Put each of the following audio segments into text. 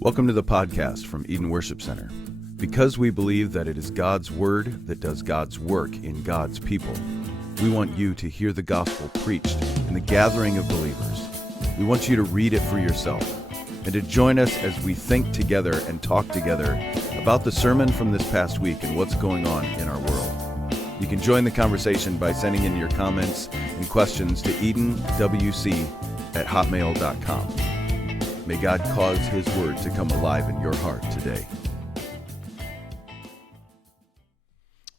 Welcome to the podcast from Eden Worship Center. Because we believe that it is God's Word that does God's work in God's people, we want you to hear the gospel preached in the gathering of believers. We want you to read it for yourself and to join us as we think together and talk together about the sermon from this past week and what's going on in our world. You can join the conversation by sending in your comments and questions to edenwc@hotmail.com. May God cause His Word to come alive in your heart today.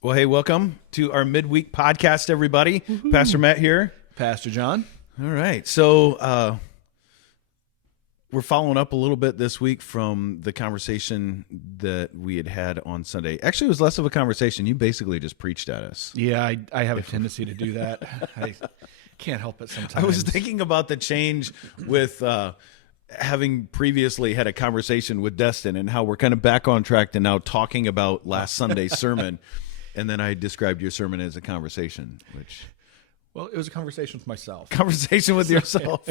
Well, hey, welcome to our Midweek podcast, everybody. Woo-hoo. Pastor Matt here. Pastor John. All right. So we're following up a little bit this week from the conversation that we had on Sunday. Actually, it was less of a conversation. You basically just preached at us. Yeah, I have a tendency to do that. I can't help it sometimes. I was thinking about the change with having previously had a conversation with Destin and how we're kind of back on track to now talking about last Sunday's sermon. And then I described your sermon as a conversation, which... Well, it was a conversation with myself. Conversation with yourself.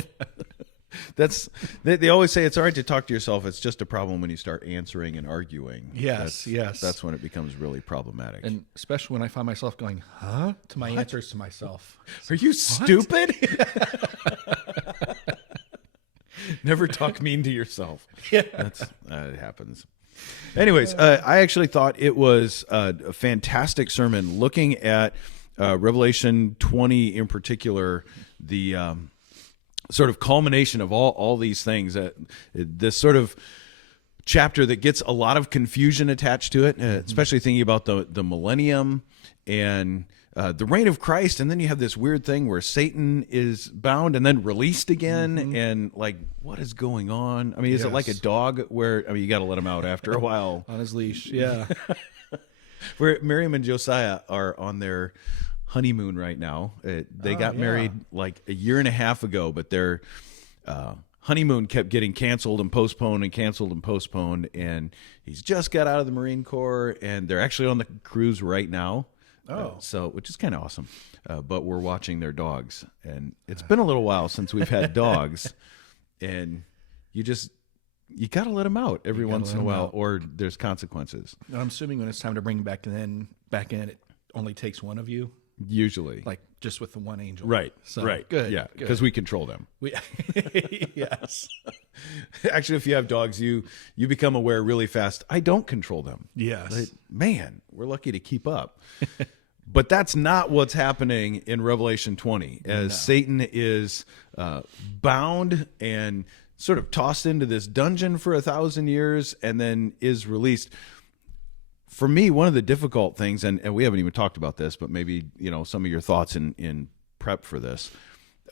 They always say it's all right to talk to yourself. It's just a problem when you start answering and arguing. Yes. That's when it becomes really problematic. And especially when I find myself going, huh? To my answers to myself. Are you stupid? Never talk mean to yourself. Yeah. It happens. Anyways, I actually thought it was a fantastic sermon looking at Revelation 20 in particular, the sort of culmination of all these things. This sort of chapter that gets a lot of confusion attached to it, especially thinking about the millennium and the reign of Christ, and then you have this weird thing where Satan is bound and then released again, and like, what is going on? I mean, is it like a dog where, I mean, you got to let him out after a while. On his leash, yeah. Where Miriam and Josiah are on their honeymoon right now. They got married like a year and a half ago, but their honeymoon kept getting canceled and postponed and canceled and postponed, and he's just got out of the Marine Corps, and they're actually on the cruise right now. Which is kind of awesome. But we're watching their dogs, and it's been a little while since we've had dogs, and you got to let them out every once in a while, or there's consequences. I'm assuming when it's time to bring back in, it only takes one of you. Usually. Like just with the one angel. Right. So, right. Good. Yeah. Because we control them. Yes. Actually, if you have dogs, you become aware really fast. I don't control them. Yes. Like, man, we're lucky to keep up. But that's not what's happening in Revelation 20, as Satan is bound and sort of tossed into this dungeon for 1,000 years and then is released. For me, one of the difficult things, and we haven't even talked about this, but maybe some of your thoughts in prep for this,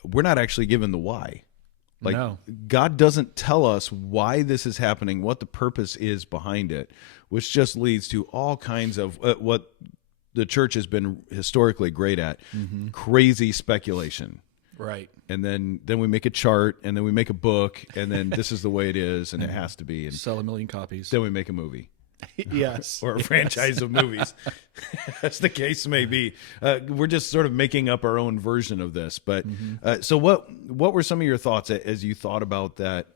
we're not actually given the why. No. God doesn't tell us why this is happening, what the purpose is behind it, which just leads to all kinds of what the church has been historically great at, crazy speculation. Right. And then we make a chart, and then we make a book, and then this is the way it is, and it has to be. And sell 1 million copies. Then we make a movie. Yes. Or a franchise of movies, as the case may be. We're just sort of making up our own version of this. But so what were some of your thoughts as you thought about that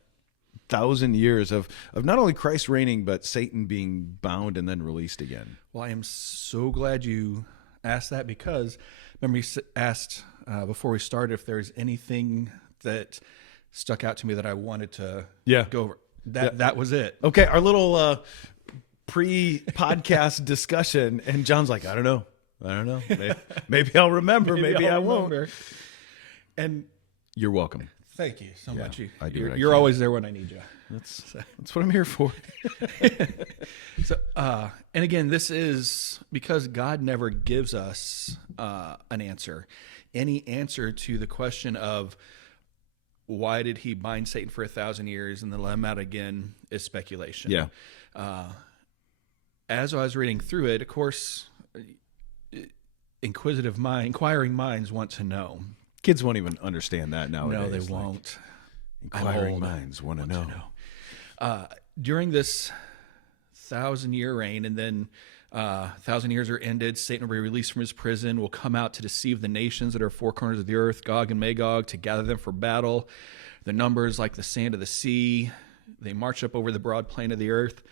1,000 years of not only Christ reigning, but Satan being bound and then released again? Well, I am so glad you asked that, because remember you asked before we started if there's anything that stuck out to me that I wanted to go over. That was it. Okay, our little pre-podcast discussion, and John's like, I don't know. Maybe I'll remember. Maybe I won't. And you're welcome. Thank you so much. You're always there when I need you. That's what I'm here for. So, and again, this is because God never gives us an answer. Any answer to the question of why did he bind Satan for 1,000 years and then let him out again is speculation. Yeah. As I was reading through it, of course, inquiring minds want to know. Kids won't even understand that nowadays. No, they won't. Inquiring minds want to know. During this 1,000-year reign, and then 1,000 years are ended, Satan will be released from his prison, will come out to deceive the nations that are four corners of the earth, Gog and Magog, to gather them for battle. The numbers like the sand of the sea. They march up over the broad plain of the earth.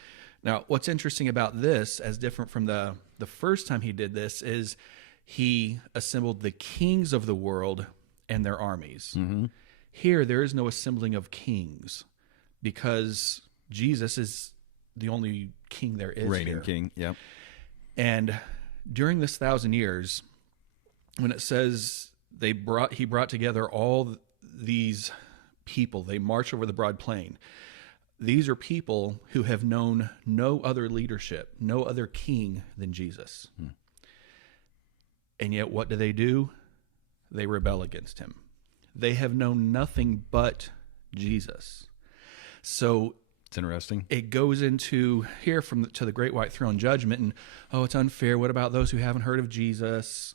Now, what's interesting about this, as different from the first time he did this, is he assembled the kings of the world and their armies. Mm-hmm. Here, there is no assembling of kings because Jesus is the only king there is. Reigning here. king, yep. And during this 1,000 years, when it says he brought together all these people, they march over the broad plain. These are people who have known no other leadership, no other king than Jesus. And yet what do? They rebel against him. They have known nothing but Jesus. So it's interesting. It goes into here to the great white throne judgment, and it's unfair. What about those who haven't heard of Jesus?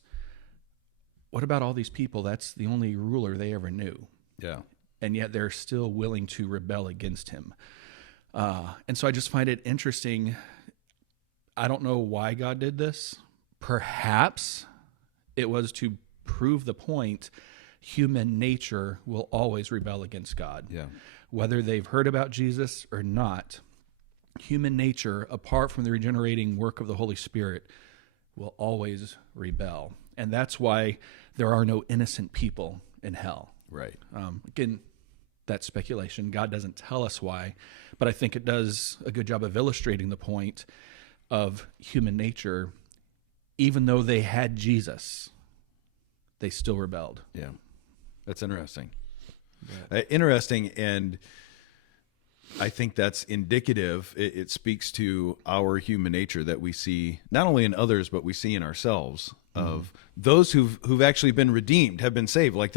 What about all these people? That's the only ruler they ever knew. Yeah. And yet they're still willing to rebel against him. And so I just find it interesting. I don't know why God did this. Perhaps it was to prove the point human nature will always rebel against God. Yeah. Whether they've heard about Jesus or not, human nature, apart from the regenerating work of the Holy Spirit, will always rebel. And that's why there are no innocent people in hell. Right. Again, that's speculation. God doesn't tell us why, but I think it does a good job of illustrating the point of human nature. Even though they had Jesus, they still rebelled. Yeah. That's interesting. Interesting, and I think that's indicative. It speaks to our human nature that we see not only in others, but we see in ourselves, of those who've actually been redeemed, have been saved. Like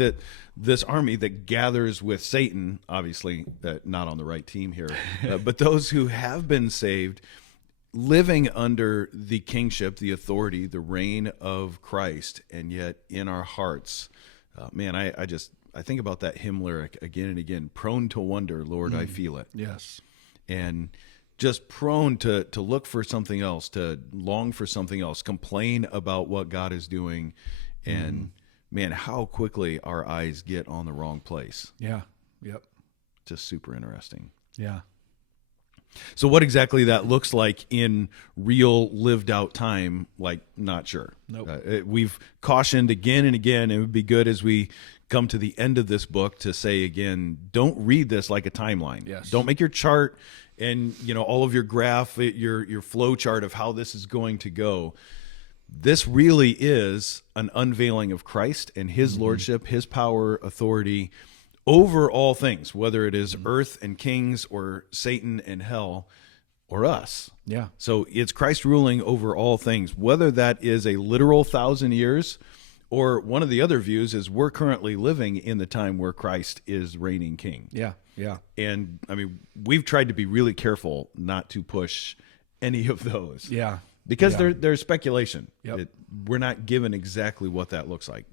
this army that gathers with Satan, obviously not on the right team here, but those who have been saved, living under the kingship, the authority, the reign of Christ, and yet in our hearts, man, I think about that hymn lyric again and again. Prone to wonder, Lord, I feel it. Yes. And just prone to look for something else, to long for something else, complain about what God is doing. And man, how quickly our eyes get on the wrong place. Yeah. Yep. Just super interesting. Yeah. So what exactly that looks like in real lived out time, like, not sure. Nope. We've cautioned again and again, it would be good as we come to the end of this book to say again, don't read this like a timeline. Yes. Don't make your chart and all of your graph, your flow chart of how this is going to go. This really is an unveiling of Christ and his lordship, his power, authority over all things, whether it is earth and kings or Satan and hell or us. Yeah. So it's Christ ruling over all things, whether that is a literal 1,000 years or one of the other views is we're currently living in the time where Christ is reigning king. Yeah. Yeah. And I mean, we've tried to be really careful not to push any of those. Yeah. Because there's speculation. Yep. We're not given exactly what that looks like.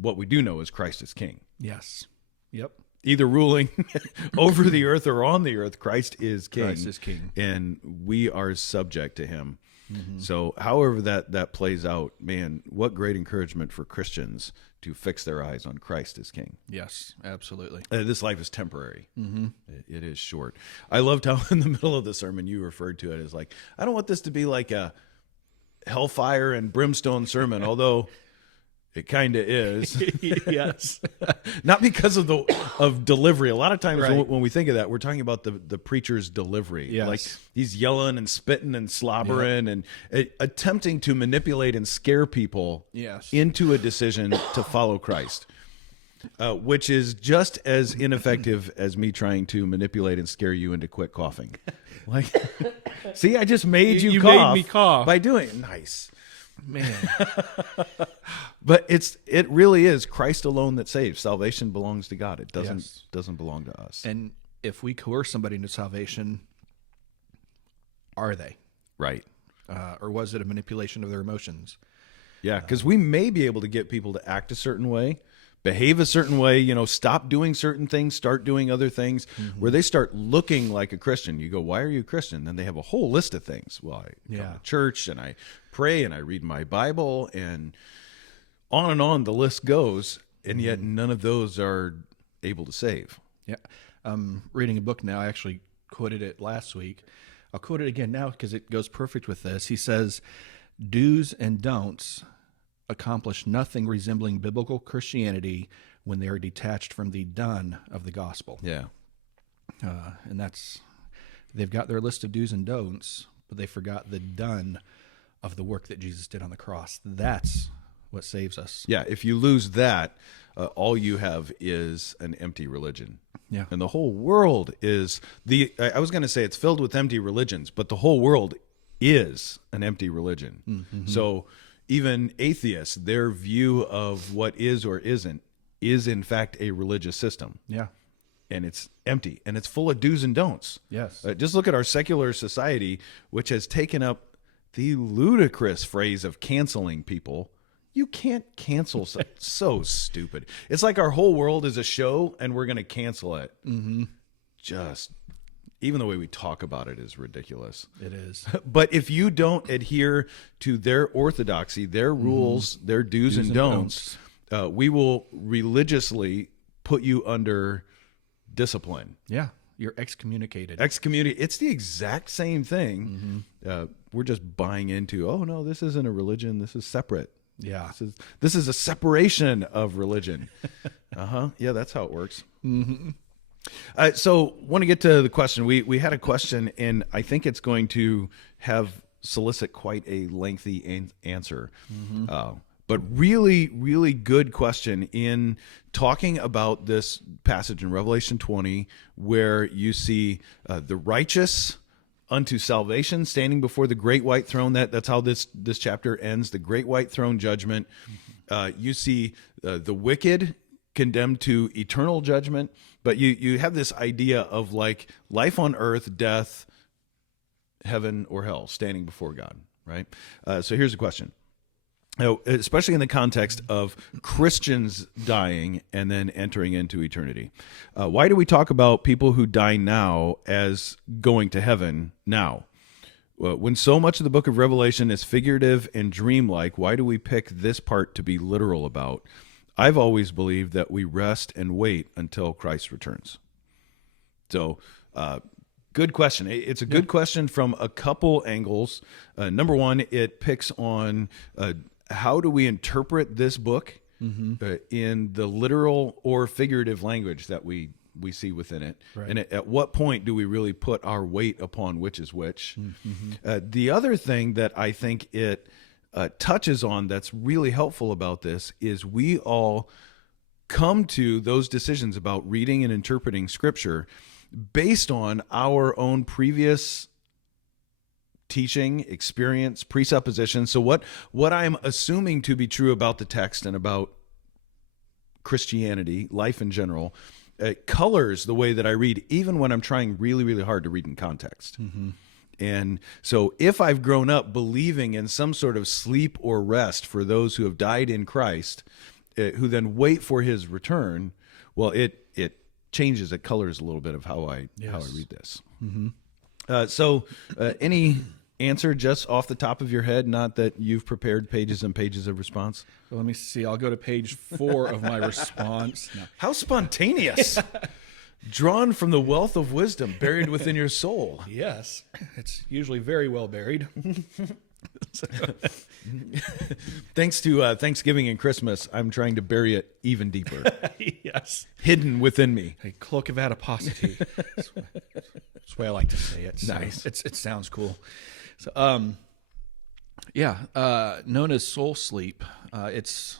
What we do know is Christ is king. Yes. Yep. Either ruling over the earth or on the earth, Christ is king. Christ is king. And we are subject to him. So however that plays out, man, what great encouragement for Christians to fix their eyes on Christ as king. Yes, absolutely. This life is temporary. It is short. I loved how in the middle of the sermon you referred to it as like, I don't want this to be like a hellfire and brimstone sermon, although it kind of is. Yes. Not because of delivery. A lot of times Right. when we think of that, we're talking about the preacher's delivery. Yes. Like he's yelling and spitting and slobbering and attempting to manipulate and scare people Yes. into a decision to follow Christ, which is just as ineffective as me trying to manipulate and scare you into quit coughing. Like, see, I just made you made me cough. by doing it. Nice. Man. But it really is Christ alone that saves. Salvation belongs to God. It doesn't belong to us. And if we coerce somebody into salvation, are they? Right. Or was it a manipulation of their emotions? Yeah, because we may be able to get people to act a certain way, behave a certain way, stop doing certain things, start doing other things, where they start looking like a Christian. You go, why are you a Christian? Then they have a whole list of things. Well, I come to church and I pray and I read my Bible and on the list goes, and yet none of those are able to save. Yeah. I'm reading a book now. I actually quoted it last week. I'll quote it again now because it goes perfect with this. He says, "Do's and don'ts accomplish nothing resembling biblical Christianity when they are detached from the done of the gospel." Yeah. And they've got their list of do's and don'ts, but they forgot the done of the work that Jesus did on the cross. That's what saves us. Yeah, if you lose that, all you have is an empty religion. Yeah. And the whole world is I was going to say it's filled with empty religions, but the whole world is an empty religion. Mm-hmm. So even atheists, their view of what is or isn't is in fact a religious system. Yeah. And it's empty, and it's full of do's and don'ts. Yes. Just look at our secular society, which has taken up the ludicrous phrase of canceling people. You can't cancel so stupid. It's like our whole world is a show, and we're going to cancel it. Mm-hmm. Just, even the way we talk about it is ridiculous. It is. But if you don't adhere to their orthodoxy, their rules, their do's and don'ts, we will religiously put you under discipline. Yeah, you're excommunicated. It's the exact same thing. We're just buying into, oh no, this isn't a religion, this is separate. Yeah. This is a separation of religion. Yeah, that's how it works. Mm-hmm. So want to get to the question. We had a question, and I think it's going to solicit quite a lengthy answer. Mm-hmm. But really, really good question in talking about this passage in Revelation 20, where you see the righteous unto salvation standing before the great white throne. That's how this chapter ends, the great white throne judgment. You see the wicked condemned to eternal judgment. But you have this idea of like life on earth, death, heaven, or hell, standing before God, right? So here's the question. Especially in the context of Christians dying and then entering into eternity. Why do we talk about people who die now as going to heaven now? When so much of the book of Revelation is figurative and dreamlike, why do we pick this part to be literal about? I've always believed that we rest and wait until Christ returns. So, good question. It's a good question from a couple angles. Number one, it picks on how do we interpret this book in the literal or figurative language that we see within it, right. And at what point do we really put our weight upon which is which? Mm-hmm. The other thing that I think it touches on that's really helpful about this is we all come to those decisions about reading and interpreting Scripture based on our own previous teaching, experience, presuppositions. So what I'm assuming to be true about the text and about Christianity, life in general, colors the way that I read, even when I'm trying really, really hard to read in context. Mm-hmm. And so if I've grown up believing in some sort of sleep or rest for those who have died in Christ, who then wait for his return, well, it changes, it colors a little bit of how I read this. Mm-hmm. So any answer just off the top of your head, not that you've prepared pages and pages of response? Well, let me see. I'll go to page 4 of my response. No. How spontaneous. Drawn from the wealth of wisdom buried within your soul. Yes. It's usually very well buried. Thanks to Thanksgiving and Christmas, I'm trying to bury it even deeper. Yes. Hidden within me. A cloak of adiposity. That's the way I like to say it. So nice. It sounds cool. So, known as soul sleep. It's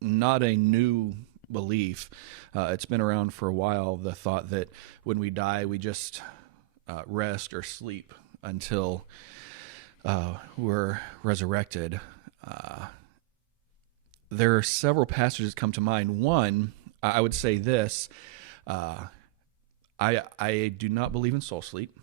not a new belief. It's been around for a while, the thought that when we die, we just rest or sleep until we're resurrected. There are several passages that come to mind. One, I would say this, I do not believe in soul sleep.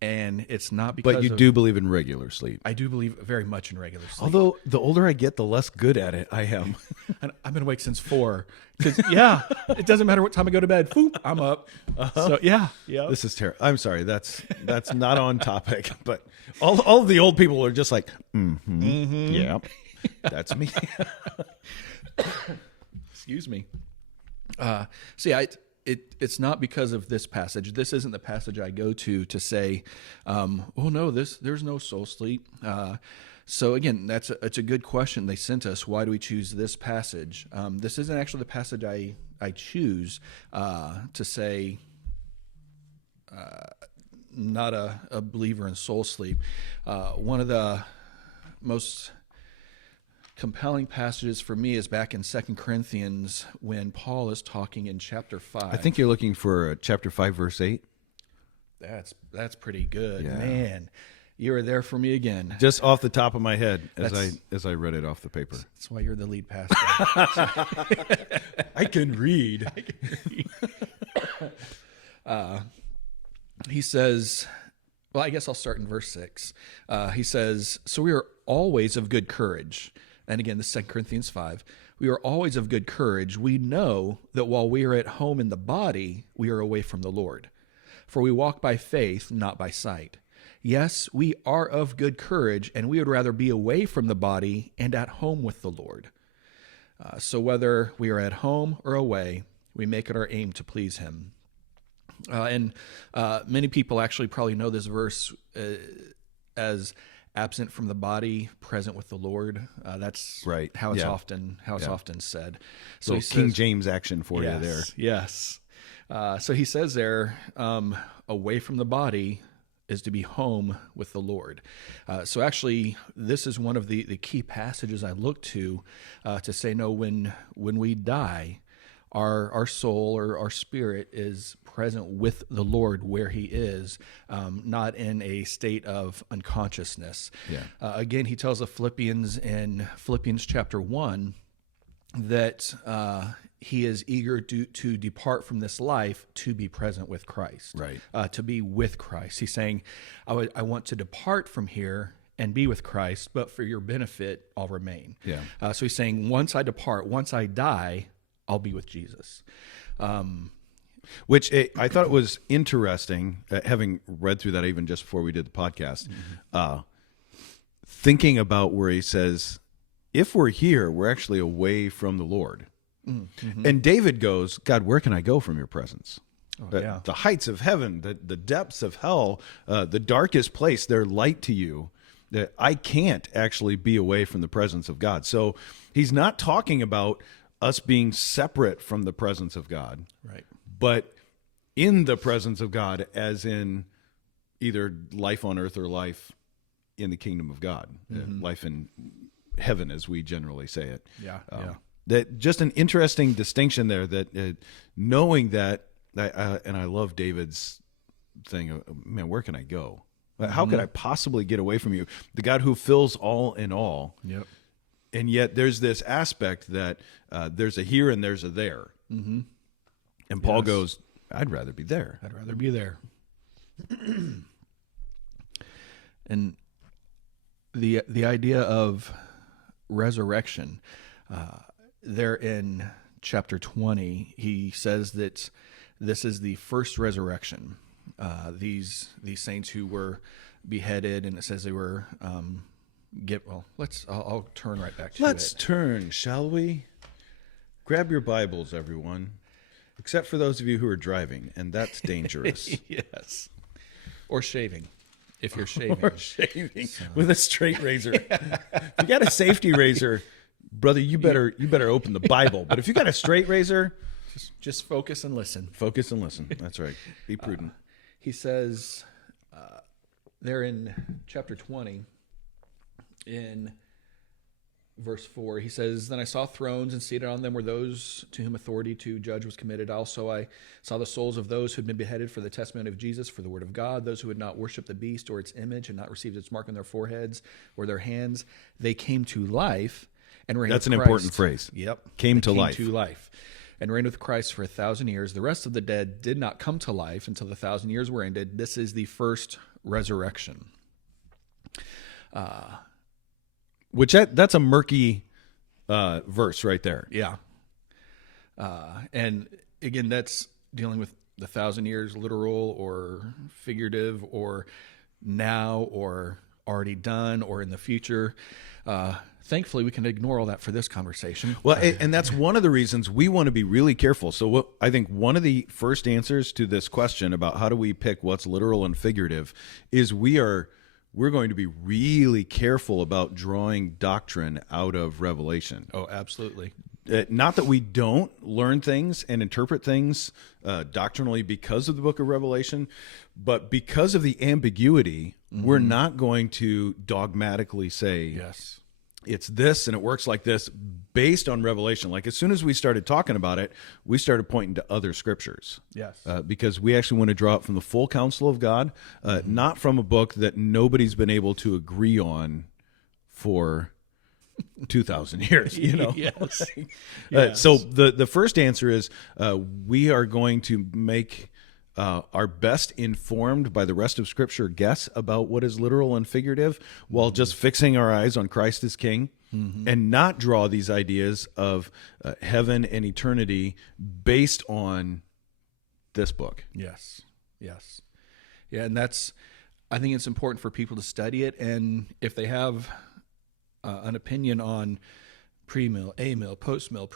And it's not because But you do believe in regular sleep. I do believe very much in regular sleep. Although the older I get, the less good at it I am. And I've been awake since 4. Because, it doesn't matter what time I go to bed. Boop, I'm up. So, yeah. This is terrible. I'm sorry. That's not on topic. But all of the old people are just like, yeah, that's me. Excuse me. it's not because of this passage. This isn't the passage I go to say, oh no, there's no soul sleep. So again, it's a good question they sent us. Why do we choose this passage? This isn't actually the passage I choose to say not a believer in soul sleep. One of the most compelling passages for me is back in 2 Corinthians when Paul is talking in chapter 5. I think you're looking for chapter 5, verse 8. That's pretty good. Yeah. Man, you were there for me again. Just off the top of my head as I read it off the paper. That's why you're the lead pastor. I can read. He says, well, I guess I'll start in verse 6. He says, so we are always of good courage. And again, this is 2 Corinthians 5. We are always of good courage. We know that while we are at home in the body, we are away from the Lord. For we walk by faith, not by sight. Yes, we are of good courage, and we would rather be away from the body and at home with the Lord. So whether we are at home or away, we make it our aim to please him. And many people actually probably know this verse as absent from the body, present with the Lord. That's right. how it's often said. So Little King James action for you there. Yes. So he says there, away from the body is to be home with the Lord. So actually, this is one of the key passages I look to say, no, when we die, our soul or our spirit is present with the Lord where he is, not in a state of unconsciousness. Yeah. Again, he tells the Philippians in Philippians chapter 1 that he is eager to depart from this life to be present with Christ, right? To be with Christ. He's saying, I want to depart from here and be with Christ, but for your benefit, I'll remain. Yeah. So he's saying, once I depart, once I die, I'll be with Jesus. Which I thought it was interesting, having read through that even just before we did the podcast, thinking about where he says, if we're here, we're actually away from the Lord. Mm-hmm. And David goes, God, where can I go from your presence? The heights of heaven, the depths of hell, the darkest place, they're light to you. That I can't actually be away from the presence of God. So he's not talking about us being separate from the presence of God, right? But in the presence of God, as in either life on earth or life in the kingdom of God, life in heaven, as we generally say it. Yeah, That just an interesting distinction there. That knowing that, and I love David's thing. Man, where can I go? How could I possibly get away from you, the God who fills all in all? Yep. And yet there's this aspect that there's a here and there's a there. Mm-hmm. And Paul goes, I'd rather be there. I'd rather be there. And the idea of resurrection, there in chapter 20, he says that this is the first resurrection. These saints who were beheaded, and it says they were I'll turn right back to it. Let's turn, shall we? Grab your Bibles, everyone. Except for those of you who are driving, and that's dangerous. Yes. Or shaving, if you're shaving. Or shaving with a straight razor. If you got a safety razor, brother, you better open the Bible. But if you got a straight razor, just focus and listen. Focus and listen. That's right. Be prudent. He says there in chapter 20, in verse 4, he says, then I saw thrones, and seated on them were those to whom authority to judge was committed. Also I saw the souls of those who had been beheaded for the testimony of Jesus, for the word of God, those who had not worshipped the beast or its image and not received its mark on their foreheads or their hands. They came to life and reigned with Christ. That's an important phrase. Yep. Came to life. And reigned with Christ for 1,000 years. The rest of the dead did not come to life until the 1,000 years were ended. This is the first resurrection. Which that's a murky verse right there. Yeah. And again, that's dealing with the 1,000 years, literal or figurative, or now, or already done, or in the future. thankfully, we can ignore all that for this conversation. Well, and that's one of the reasons we want to be really careful. So I think one of the first answers to this question about how do we pick what's literal and figurative is we're going to be really careful about drawing doctrine out of Revelation. Oh, absolutely. Not that we don't learn things and interpret things doctrinally because of the book of Revelation, but because of the ambiguity, we're not going to dogmatically say, Yes. it's this and it works like this based on Revelation. Like as soon as we started talking about it, we started pointing to other scriptures. Yes. Because we actually want to draw it from the full counsel of God, not from a book that nobody's been able to agree on for 2,000 years, you know? Yes. So the first answer is we are going to make our best informed by the rest of Scripture guess about what is literal and figurative while just fixing our eyes on Christ as King and not draw these ideas of heaven and eternity based on this book. Yes. Yes. Yeah, and I think it's important for people to study it, and if they have an opinion on pre-mill, A-mill, post-mill,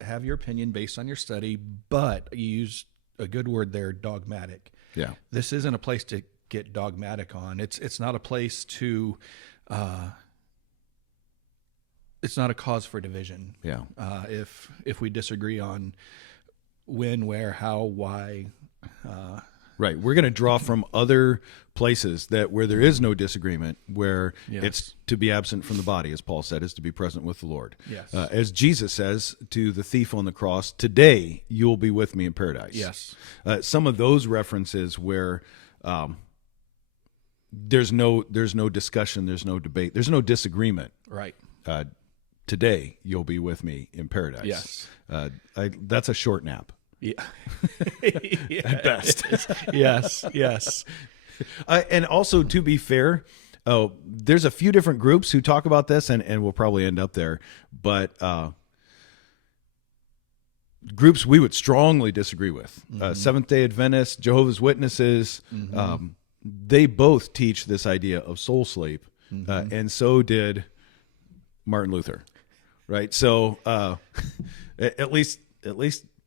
have your opinion based on your study, but you use a good word there, dogmatic. Yeah. This isn't a place to get dogmatic on. It's not a place to, it's not a cause for division. Yeah. If we disagree on when, where, how, why. Right. We're going to draw from other places where there is no disagreement, where it's to be absent from the body, as Paul said, is to be present with the Lord. Yes. As Jesus says to the thief on the cross, today you will be with me in paradise. Yes. Some of those references where there's no discussion, there's no debate, there's no disagreement. Right. Today you'll be with me in paradise. Yes. That's a short nap. Yeah. At best. Yes. Yes. And also, to be fair, there's a few different groups who talk about this, and we'll probably end up there. But groups we would strongly disagree with. Seventh-day Adventists, Jehovah's Witnesses, they both teach this idea of soul sleep, and so did Martin Luther, right? So at least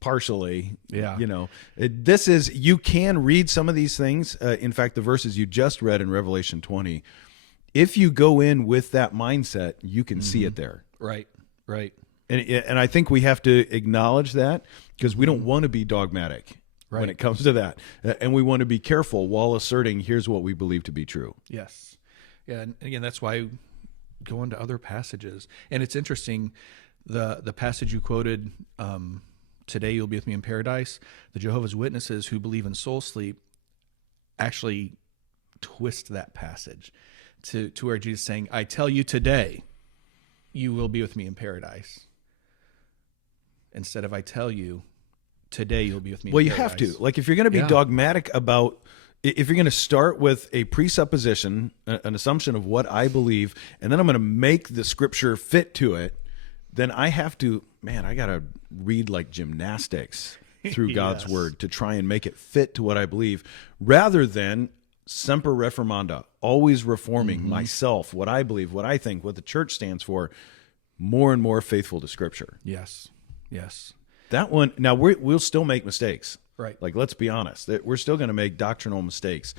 partially, you know, you can read some of these things. In fact, the verses you just read in Revelation 20, if you go in with that mindset, you can see it there. Right. Right. And I think we have to acknowledge that because we don't want to be dogmatic when it comes to that. And we want to be careful while asserting, here's what we believe to be true. Yes. Yeah. And again, that's why go into other passages. And it's interesting, the passage you quoted, today you'll be with me in paradise, the Jehovah's Witnesses who believe in soul sleep actually twist that passage to where Jesus is saying, I tell you today, you will be with me in paradise. Instead of I tell you, today you'll be with me in paradise. Well, you have to. Like if you're going to be dogmatic about, if you're going to start with a presupposition, an assumption of what I believe, and then I'm going to make the scripture fit to it, then I have to, I got to read like gymnastics through God's word to try and make it fit to what I believe, rather than semper reformanda, always reforming myself, what I believe, what I think, what the church stands for, more and more faithful to Scripture. Yes. Yes. That one, now we'll still make mistakes. Right. Like, let's be honest, we're still going to make doctrinal mistakes.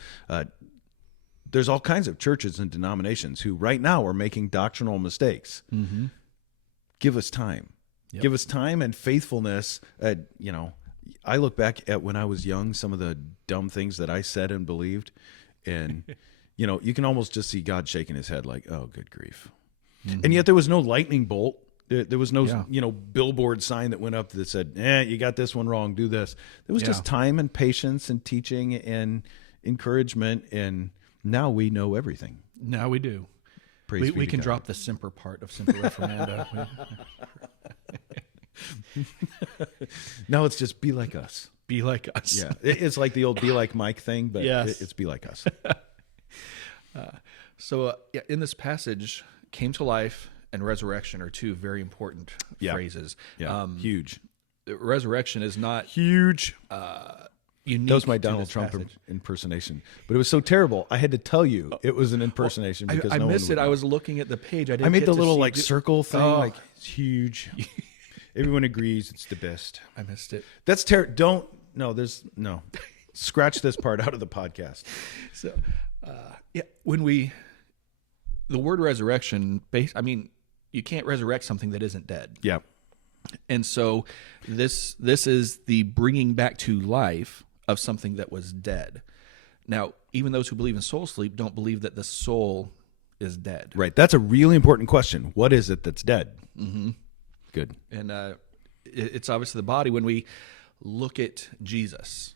There's all kinds of churches and denominations who right now are making doctrinal mistakes. Give us time. Yep. Give us time and faithfulness. I look back at when I was young, some of the dumb things that I said and believed, and you can almost just see God shaking his head like, oh, good grief. And yet there was no lightning bolt. There was no billboard sign that went up that said, you got this one wrong, do this. There was just time and patience and teaching and encouragement, and now we know everything. Now we do. We can drop the semper part of semper reformanda. Now it's just be like us. Be like us. Yeah, it's like the old be like Mike thing, but it's be like us. So in this passage, came to life and resurrection are two very important phrases. Yeah, huge. Resurrection is not huge. unique. That was my to Donald this Trump passage. impersonation, but it was so terrible. I had to tell you it was an impersonation because I no missed one it. would I know. was looking at the page. I didn't I made get the to little see like circle thing. Oh. Like it's huge. Everyone agrees it's the best. I missed it. That's terrible. Don't. No. There's no. Scratch this part out of the podcast. So, yeah, the word resurrection, you can't resurrect something that isn't dead. Yeah. And so this is the bringing back to life of something that was dead. Now, even those who believe in soul sleep don't believe that the soul is dead. Right. That's a really important question. What is it that's dead? Mm-hmm. Good. And it's obviously the body. When we look at Jesus,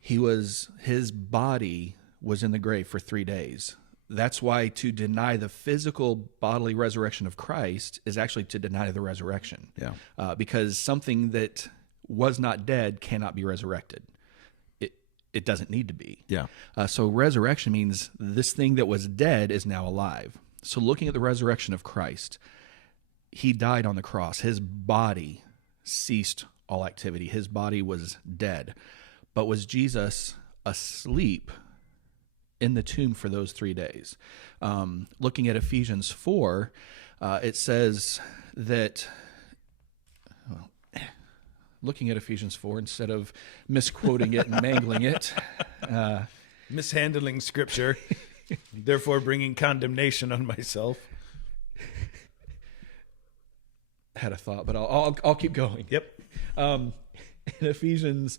his body was in the grave for 3 days. That's why to deny the physical bodily resurrection of Christ is actually to deny the resurrection. Yeah. Because something that was not dead cannot be resurrected. It doesn't need to be. Yeah. So resurrection means this thing that was dead is now alive. So looking at the resurrection of Christ, he died on the cross. His body ceased all activity. His body was dead. But was Jesus asleep in the tomb for those 3 days? Looking at Ephesians 4, it says that, looking at Ephesians 4 instead of misquoting it and mangling it. Mishandling scripture, therefore bringing condemnation on myself. Had a thought, but I'll keep going. Yep. In Ephesians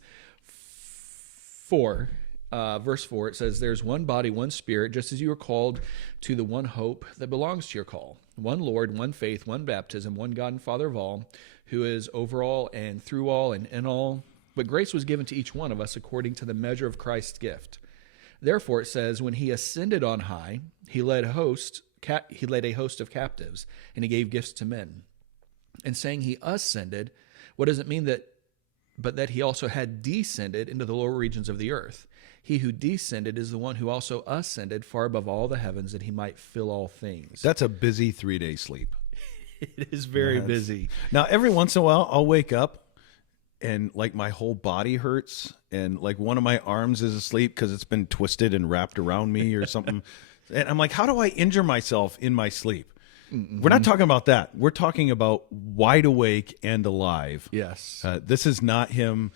4, verse 4, it says, "There's one body, one spirit, just as you are called to the one hope that belongs to your call. One Lord, one faith, one baptism, one God and Father of all, who is over all and through all and in all. But grace was given to each one of us according to the measure of Christ's gift. Therefore," it says, "when he ascended on high, he led a host of captives, and he gave gifts to men. And saying he ascended, what does it mean but that he also had descended into the lower regions of the earth? He who descended is the one who also ascended far above all the heavens, that he might fill all things." That's a busy 3-day sleep. It is very busy. Now, every once in a while, I'll wake up and like my whole body hurts and like one of my arms is asleep because it's been twisted and wrapped around me or something. And I'm like, how do I injure myself in my sleep? Mm-hmm. We're not talking about that. We're talking about wide awake and alive. Yes. This is not him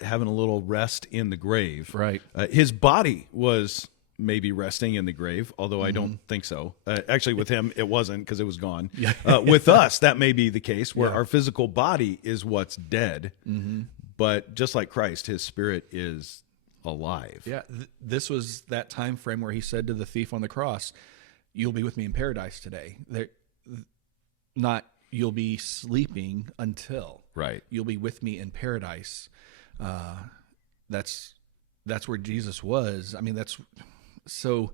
having a little rest in the grave. Right. His body was maybe resting in the grave, although I don't think so. Actually, with him, it wasn't because it was gone. Yeah. With us, that may be the case where our physical body is what's dead. Mm-hmm. But just like Christ, his spirit is alive. Yeah. This was that time frame where he said to the thief on the cross, "You'll be with me in paradise today." Not you'll be sleeping until. Right. You'll be with me in paradise. That's where Jesus was. I mean, so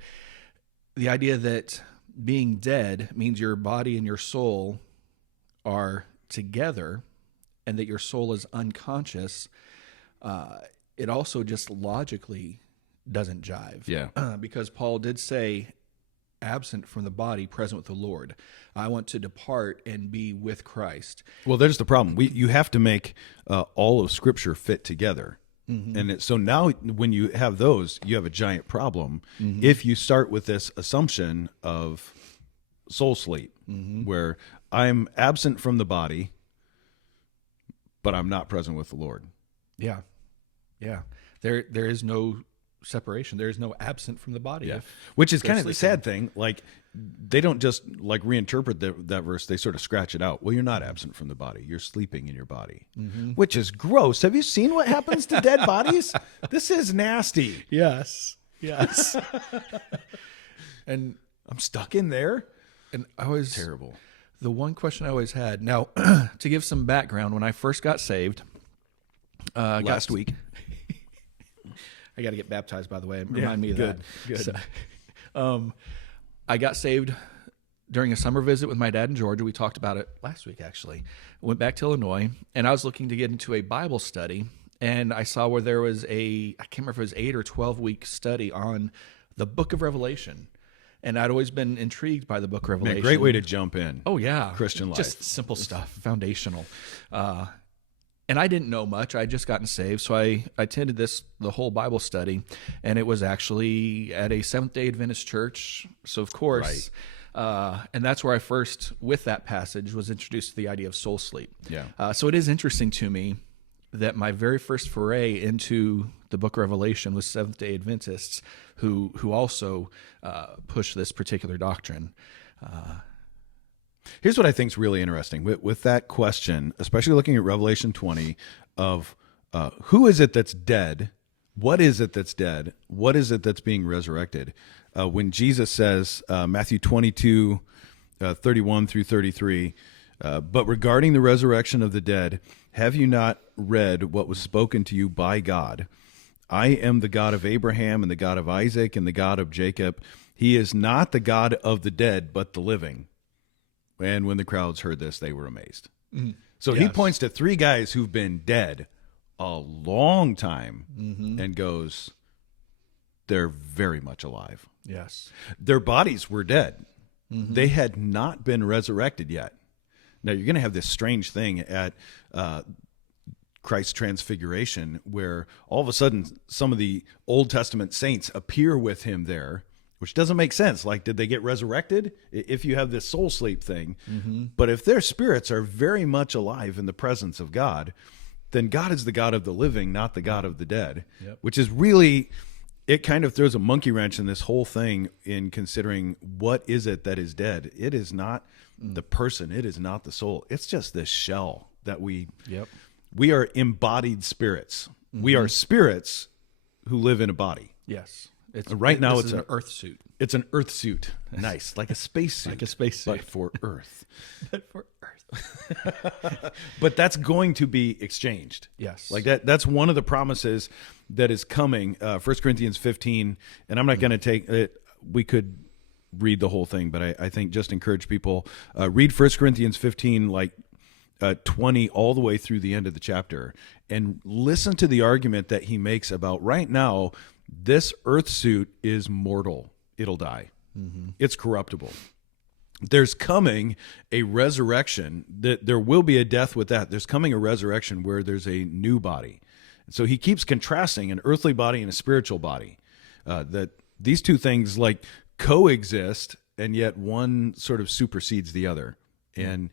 the idea that being dead means your body and your soul are together and that your soul is unconscious, it also just logically doesn't jive. Yeah. Because Paul did say, "Absent from the body, present with the Lord." I want to depart and be with Christ. Well, there's the problem. You have to make all of Scripture fit together. Mm-hmm. And so now when you have those, you have a giant problem. Mm-hmm. If you start with this assumption of soul sleep, where I'm absent from the body, but I'm not present with the Lord. Yeah. Yeah. There is no separation. There is no absent from the body. Yeah. Which is kind of the sad thing. Like, they don't just like reinterpret that verse. They sort of scratch it out. Well, you're not absent from the body. You're sleeping in your body, which is gross. Have you seen what happens to dead bodies? This is nasty. Yes. And I'm stuck in there. And I was terrible. The one question I always had. Now, to give some background, when I first got saved, last week, I got to get baptized, by the way. Remind me of good, that. Good. So, I got saved during a summer visit with my dad in Georgia. We talked about it last week, actually. Went back to Illinois, and I was looking to get into a Bible study, and I saw where there was I can't remember if it was 8 or 12-week study on the book of Revelation. And I'd always been intrigued by the book of Revelation. Man, great way to jump in. Oh, yeah. Christian life. Just simple stuff, foundational. and I didn't know much. I had just gotten saved, so I attended the whole Bible study, and it was actually at a Seventh-day Adventist church. So of course, and that's where I first, with that passage, was introduced to the idea of soul sleep. Yeah. So it is interesting to me that my very first foray into the Book of Revelation was Seventh-day Adventists who also push this particular doctrine. Here's what I think is really interesting with that question, especially looking at Revelation 20, of who is it that's dead? What is it that's dead? What is it that's being resurrected? When Jesus says, Matthew 22, 31 through 33, but regarding the resurrection of the dead, have you not read what was spoken to you by God? I am the God of Abraham and the God of Isaac and the God of Jacob. He is not the God of the dead, but the living. And when the crowds heard this, they were amazed. Mm-hmm. So he points to three guys who've been dead a long time and goes, they're very much alive. Yes. Their bodies were dead. Mm-hmm. They had not been resurrected yet. Now, you're going to have this strange thing at Christ's transfiguration where all of a sudden some of the Old Testament saints appear with him there, which doesn't make sense. Like, did they get resurrected? If you have this soul sleep thing. Mm-hmm. But if their spirits are very much alive in the presence of God, then God is the God of the living, not the God of the dead, which is really, it kind of throws a monkey wrench in this whole thing in considering what is it that is dead. It is not the person. It is not the soul. It's just this shell that we are embodied spirits. Mm-hmm. We are spirits who live in a body. Yes. It's an earth suit. It's an earth suit. Nice. Like a space suit. Like a space suit. But for earth. But for earth. But that's going to be exchanged. Yes. Like that's one of the promises that is coming. 1 Corinthians 15. And I'm not going to take it. We could read the whole thing, but I think just encourage people. Read 1 Corinthians 15, like 20 all the way through the end of the chapter. And listen to the argument that he makes about right now, this earth suit is mortal. It'll die. Mm-hmm. It's corruptible. There's coming a resurrection. That there will be a death with that. There's coming a resurrection where there's a new body. So he keeps contrasting an earthly body and a spiritual body. That these two things like coexist, and yet one sort of supersedes the other. And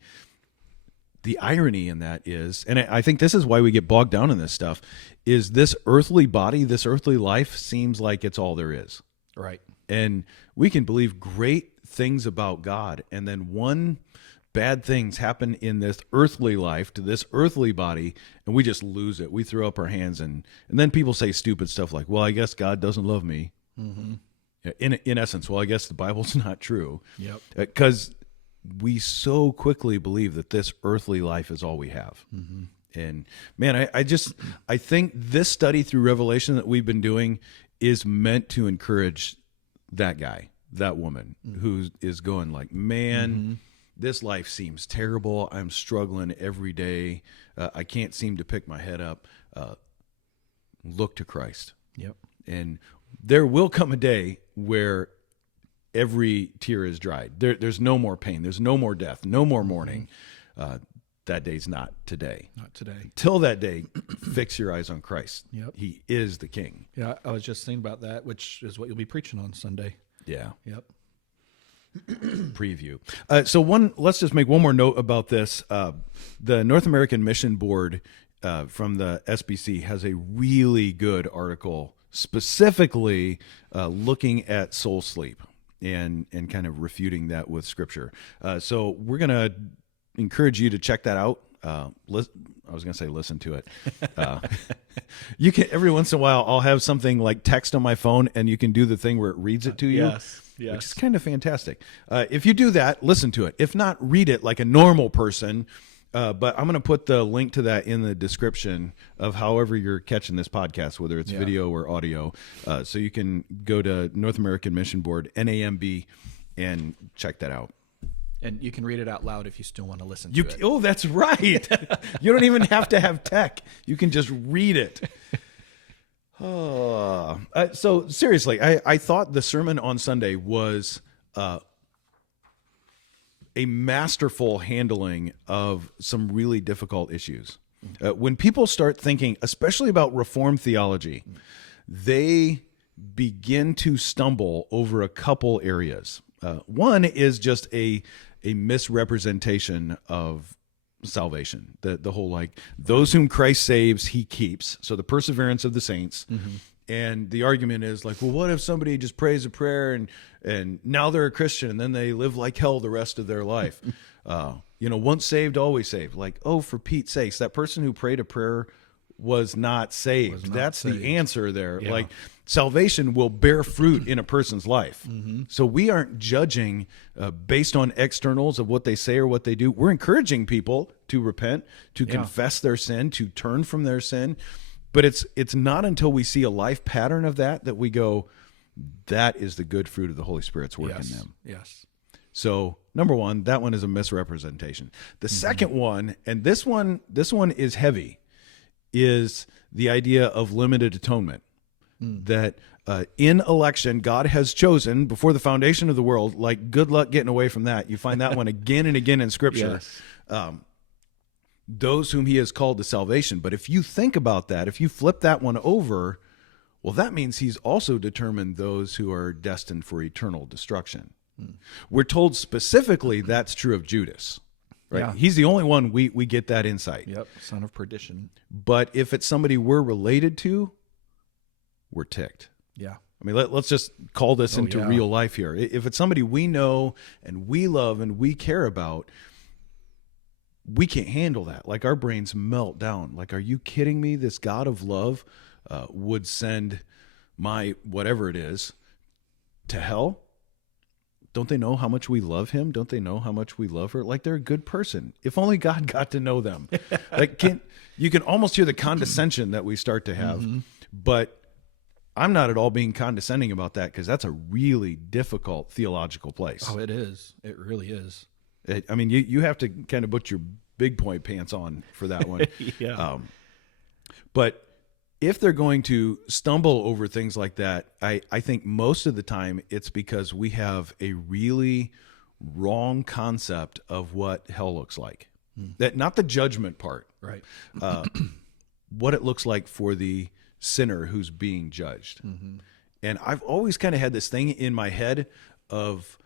the irony in that is, and I think this is why we get bogged down in this stuff, is this earthly body, this earthly life seems like it's all there is. Right. And we can believe great things about God, and then one bad things happen in this earthly life to this earthly body, and we just lose it. We throw up our hands, and then people say stupid stuff like, well, I guess God doesn't love me. Mm-hmm. In essence, well, I guess the Bible's not true. Yep. Because we so quickly believe that this earthly life is all we have. Mm-hmm. And man, I think this study through Revelation that we've been doing is meant to encourage that guy, that woman who is going like, man, this life seems terrible. I'm struggling every day. I can't seem to pick my head up. Look to Christ. Yep. And there will come a day where every tear is dried. There's no more pain. There's no more death. No more mourning. That day's not today. Not today. Till that day, fix your eyes on Christ. Yep. He is the King. Yeah, I was just thinking about that, which is what you'll be preaching on Sunday. Yeah. Yep. Preview. Let's just make one more note about this. The North American Mission Board from the SBC has a really good article specifically looking at soul sleep and kind of refuting that with Scripture. So we're going to encourage you to check that out. I was going to say listen to it. You can, every once in a while, I'll have something like text on my phone, and you can do the thing where it reads it to you. Yes. Which is kind of fantastic. If you do that, listen to it. If not, read it like a normal person. But I'm going to put the link to that in the description of however you're catching this podcast, whether it's video or audio. So you can go to North American Mission Board, NAMB, and check that out. And you can read it out loud if you still want to listen to it. Oh, that's right. You don't even have to have tech. You can just read it. So seriously, I thought the sermon on Sunday was a masterful handling of some really difficult issues. When people start thinking, especially about Reformed theology, they begin to stumble over a couple areas. One is just a misrepresentation of salvation. The whole, like, those whom Christ saves, he keeps. So the perseverance of the saints. And the argument is like, well, what if somebody just prays a prayer and now they're a Christian and then they live like hell the rest of their life? Once saved, always saved. Like, oh, for Pete's sakes, that person who prayed a prayer was not saved. That's saved. The answer there. Yeah. Like, salvation will bear fruit in a person's life. So we aren't judging based on externals of what they say or what they do. We're encouraging people to repent, to confess their sin, to turn from their sin. But it's not until we see a life pattern of that we go, that is the good fruit of the Holy Spirit's work in them. Yes. So number one, that one is a misrepresentation. The second one, and this one is heavy, is the idea of limited atonement. That in election, God has chosen before the foundation of the world. Like, good luck getting away from that. You find that one again and again in Scripture. Yes. Those whom he has called to salvation. But if you think about that, if you flip that one over, well, that means he's also determined those who are destined for eternal destruction. We're told specifically that's true of Judas, right? Yeah. He's the only one we get that insight. Yep. Son of perdition. But if it's somebody we're related to, we're ticked. Yeah. I mean, let's just call this into real life here. If it's somebody we know and we love and we care about, we can't handle that. Like, our brains melt down. Like, are you kidding me? This God of love would send my whatever it is to hell? Don't they know how much we love him? Don't they know how much we love her? Like, they're a good person. If only God got to know them. Like, you can almost hear the condescension that we start to have. But I'm not at all being condescending about that, because that's a really difficult theological place. Oh, it is. It really is. I mean, you have to kind of put your big point pants on for that one. Yeah. But if they're going to stumble over things like that, I think most of the time it's because we have a really wrong concept of what hell looks like. That, not the judgment part, Right. what it looks like for the sinner who's being judged. And I've always kind of had this thing in my head of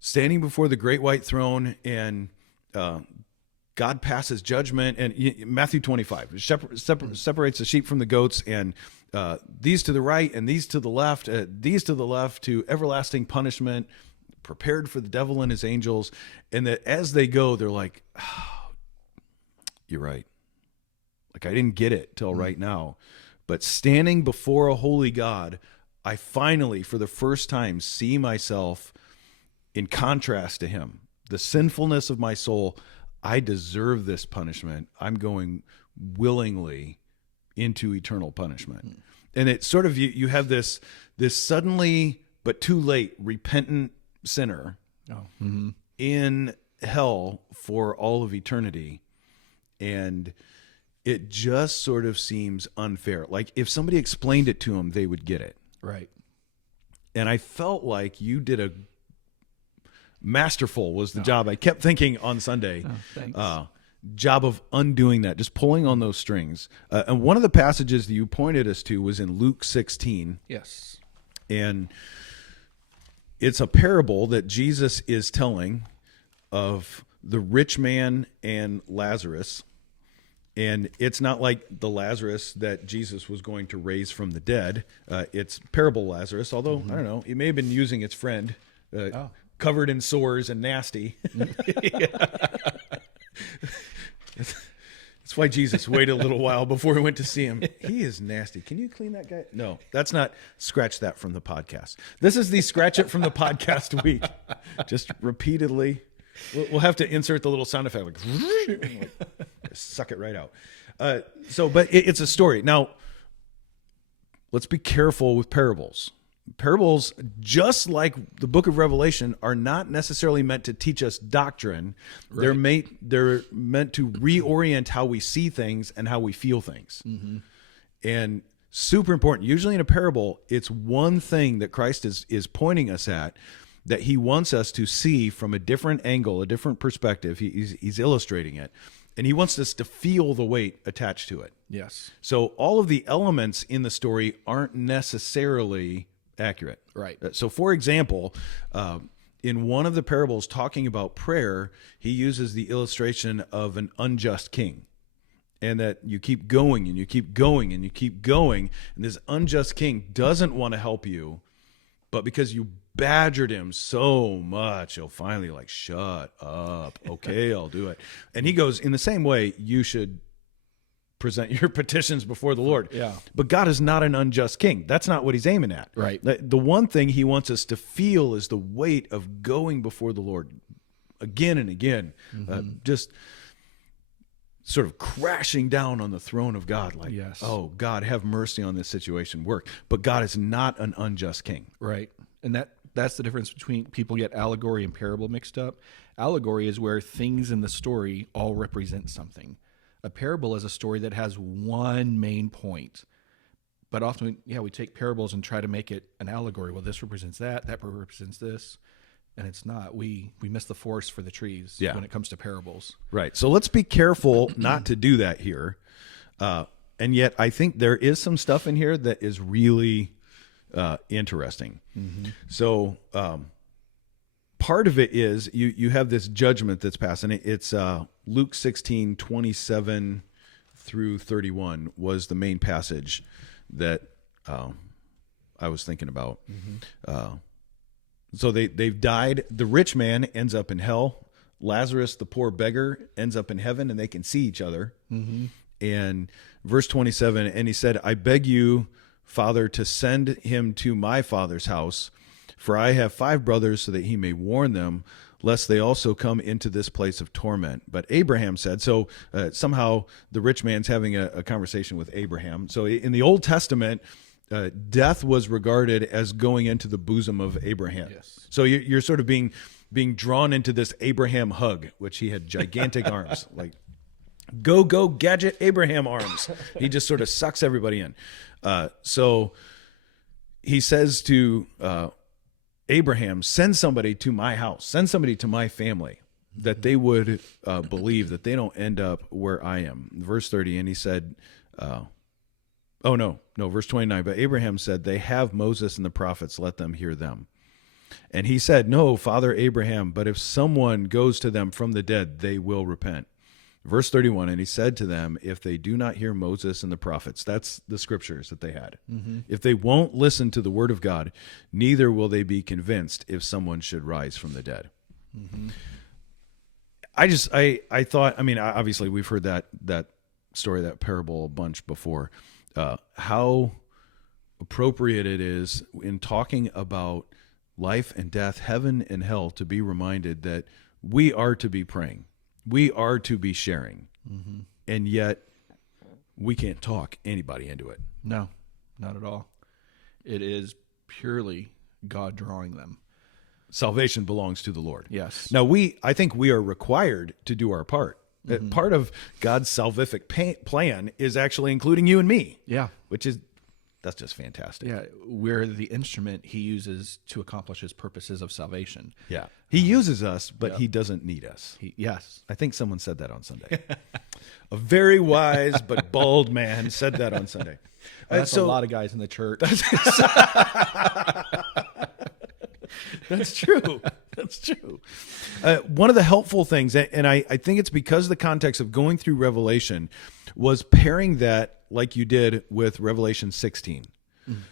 standing before the great white throne, and God passes judgment. And Matthew 25 separates the sheep from the goats, and these to the right and these to the left, to everlasting punishment, prepared for the devil and his angels. And that as they go, they're like, oh, you're right. Like, I didn't get it till right now. But standing before a holy God, I finally, for the first time, see myself in contrast to him. The sinfulness of my soul, I deserve this punishment. I'm going willingly into eternal punishment. And it sort of, you have this suddenly but too late repentant sinner in hell for all of eternity. And it just sort of seems unfair. Like, if somebody explained it to them, they would get it. Right. And I felt like you did a masterful was the job. I kept thinking on Sunday, Thanks. job of undoing that, just pulling on those strings. And one of the passages that you pointed us to was in Luke 16. Yes. And it's a parable that Jesus is telling of the rich man and Lazarus. And it's not like the Lazarus that Jesus was going to raise from the dead. It's parable Lazarus, although, I don't know, he may have been using its friend, covered in sores and nasty. That's why Jesus waited a little while before he went to see him. He is nasty. Can you clean that guy? No, that's not. Scratch that from the podcast. This is the scratch it from the podcast week. Just repeatedly. We'll have to insert the little sound effect, like suck it right out. But it's a story. Now, let's be careful with parables. Parables, just like the book of Revelation, are not necessarily meant to teach us doctrine. Right. They're meant to reorient how we see things and how we feel things. And super important. Usually in a parable, it's one thing that Christ is pointing us at, that he wants us to see from a different angle, a different perspective. He's illustrating it. and he wants us to feel the weight attached to it. Yes. So all of the elements in the story aren't necessarily accurate. Right. So for example, in one of the parables talking about prayer, he uses the illustration of an unjust king. And that you keep going and you keep going and you keep going. And this unjust king doesn't want to help you, but because you badgered him so much, he'll finally like, shut up. Okay, I'll do it. And he goes, in the same way, you should present your petitions before the Lord. Yeah. But God is not an unjust king. That's not what he's aiming at. Right. The one thing he wants us to feel is the weight of going before the Lord again and again. Just sort of crashing down on the throne of God, like, Yes. oh, God, have mercy on this situation, work. But God is not an unjust king. Right. And that's the difference between people get allegory and parable mixed up. Allegory is where things in the story all represent something. A parable is a story that has one main point. But often, we take parables and try to make it an allegory. Well, this represents that represents this. And it's not. We miss the forest for the trees when it comes to parables. Right. So let's be careful not to do that here. And yet I think there is some stuff in here that is really interesting. So part of it is you have this judgment that's passed, and it's Luke 16:27 through 31 was the main passage that I was thinking about. So they've died. The rich man ends up in hell. Lazarus, the poor beggar, ends up in heaven, and they can see each other. And verse 27, and he said, I beg you, Father, to send him to my father's house, for I have 5 brothers, so that he may warn them, lest they also come into this place of torment. But Abraham said, so somehow the rich man's having a conversation with Abraham. So in the Old Testament, death was regarded as going into the bosom of Abraham. Yes. So you're sort of being drawn into this Abraham hug, which he had gigantic arms, like go gadget Abraham arms. He just sort of sucks everybody in. So he says to Abraham, send somebody to my house, send somebody to my family, that they would believe, that they don't end up where I am. Verse 30, and he said, verse 29. But Abraham said, they have Moses and the prophets, let them hear them. And he said, no, Father Abraham, but if someone goes to them from the dead, they will repent. Verse 31, and he said to them, if they do not hear Moses and the prophets, that's the scriptures that they had. If they won't listen to the word of God, neither will they be convinced if someone should rise from the dead. I thought, obviously we've heard that story, that parable a bunch before. How appropriate it is in talking about life and death, heaven and hell, to be reminded that we are to be praying. We are to be sharing. And yet we can't talk anybody into it. No, not at all. It is purely God drawing them. Salvation belongs to the Lord. Yes. Now I think we are required to do our part. Part of God's salvific plan is actually including you and me. Yeah. That's just fantastic. Yeah. We're the instrument he uses to accomplish his purposes of salvation. Yeah. He uses us, but he doesn't need us. Yes. I think someone said that on Sunday. A very wise but bald man said that on Sunday. That's a lot of guys in the church. That's true. That's true. One of the helpful things, and I think it's because the context of going through Revelation was pairing that like you did with Revelation 16.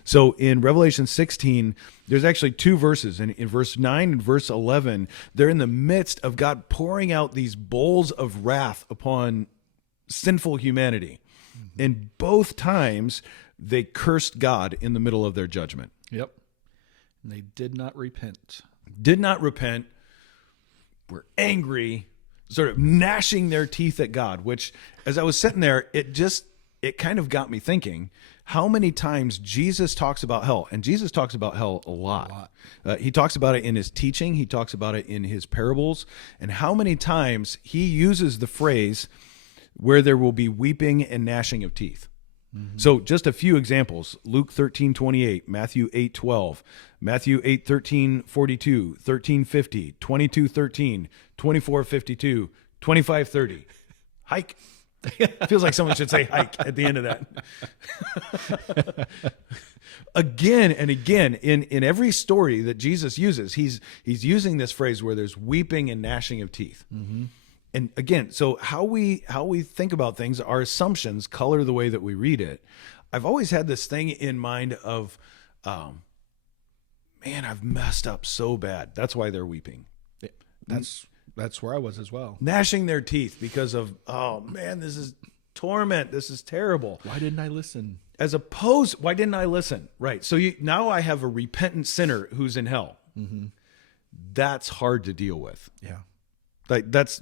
So in Revelation 16, there's actually 2 verses. And in verse 9 and verse 11, they're in the midst of God pouring out these bowls of wrath upon sinful humanity. And both times they cursed God in the middle of their judgment. Yep. And they did not repent. Did not repent, were angry, sort of gnashing their teeth at God, which as I was sitting there, it kind of got me thinking how many times Jesus talks about hell, and Jesus talks about hell a lot. He talks about it in his teaching. He talks about it in his parables, and how many times he uses the phrase where there will be weeping and gnashing of teeth. So just a few examples: Luke 13:28, Matthew 8:12, Matthew 8:13, 42, 13:50, 22:13, 24:52, 25:30. Hike. Feels like someone should say hike at the end of that. Again and again, in every story that Jesus uses, he's using this phrase where there's weeping and gnashing of teeth. Mm-hmm. And again, so how we think about things, our assumptions color the way that we read it. I've always had this thing in mind of, man, I've messed up so bad. That's why they're weeping. That's where I was as well. Gnashing their teeth because of, oh man, this is torment. This is terrible. Why didn't I listen? As opposed, why didn't I listen? Right. So now I have a repentant sinner who's in hell. Mm-hmm. That's hard to deal with. Yeah. Like that's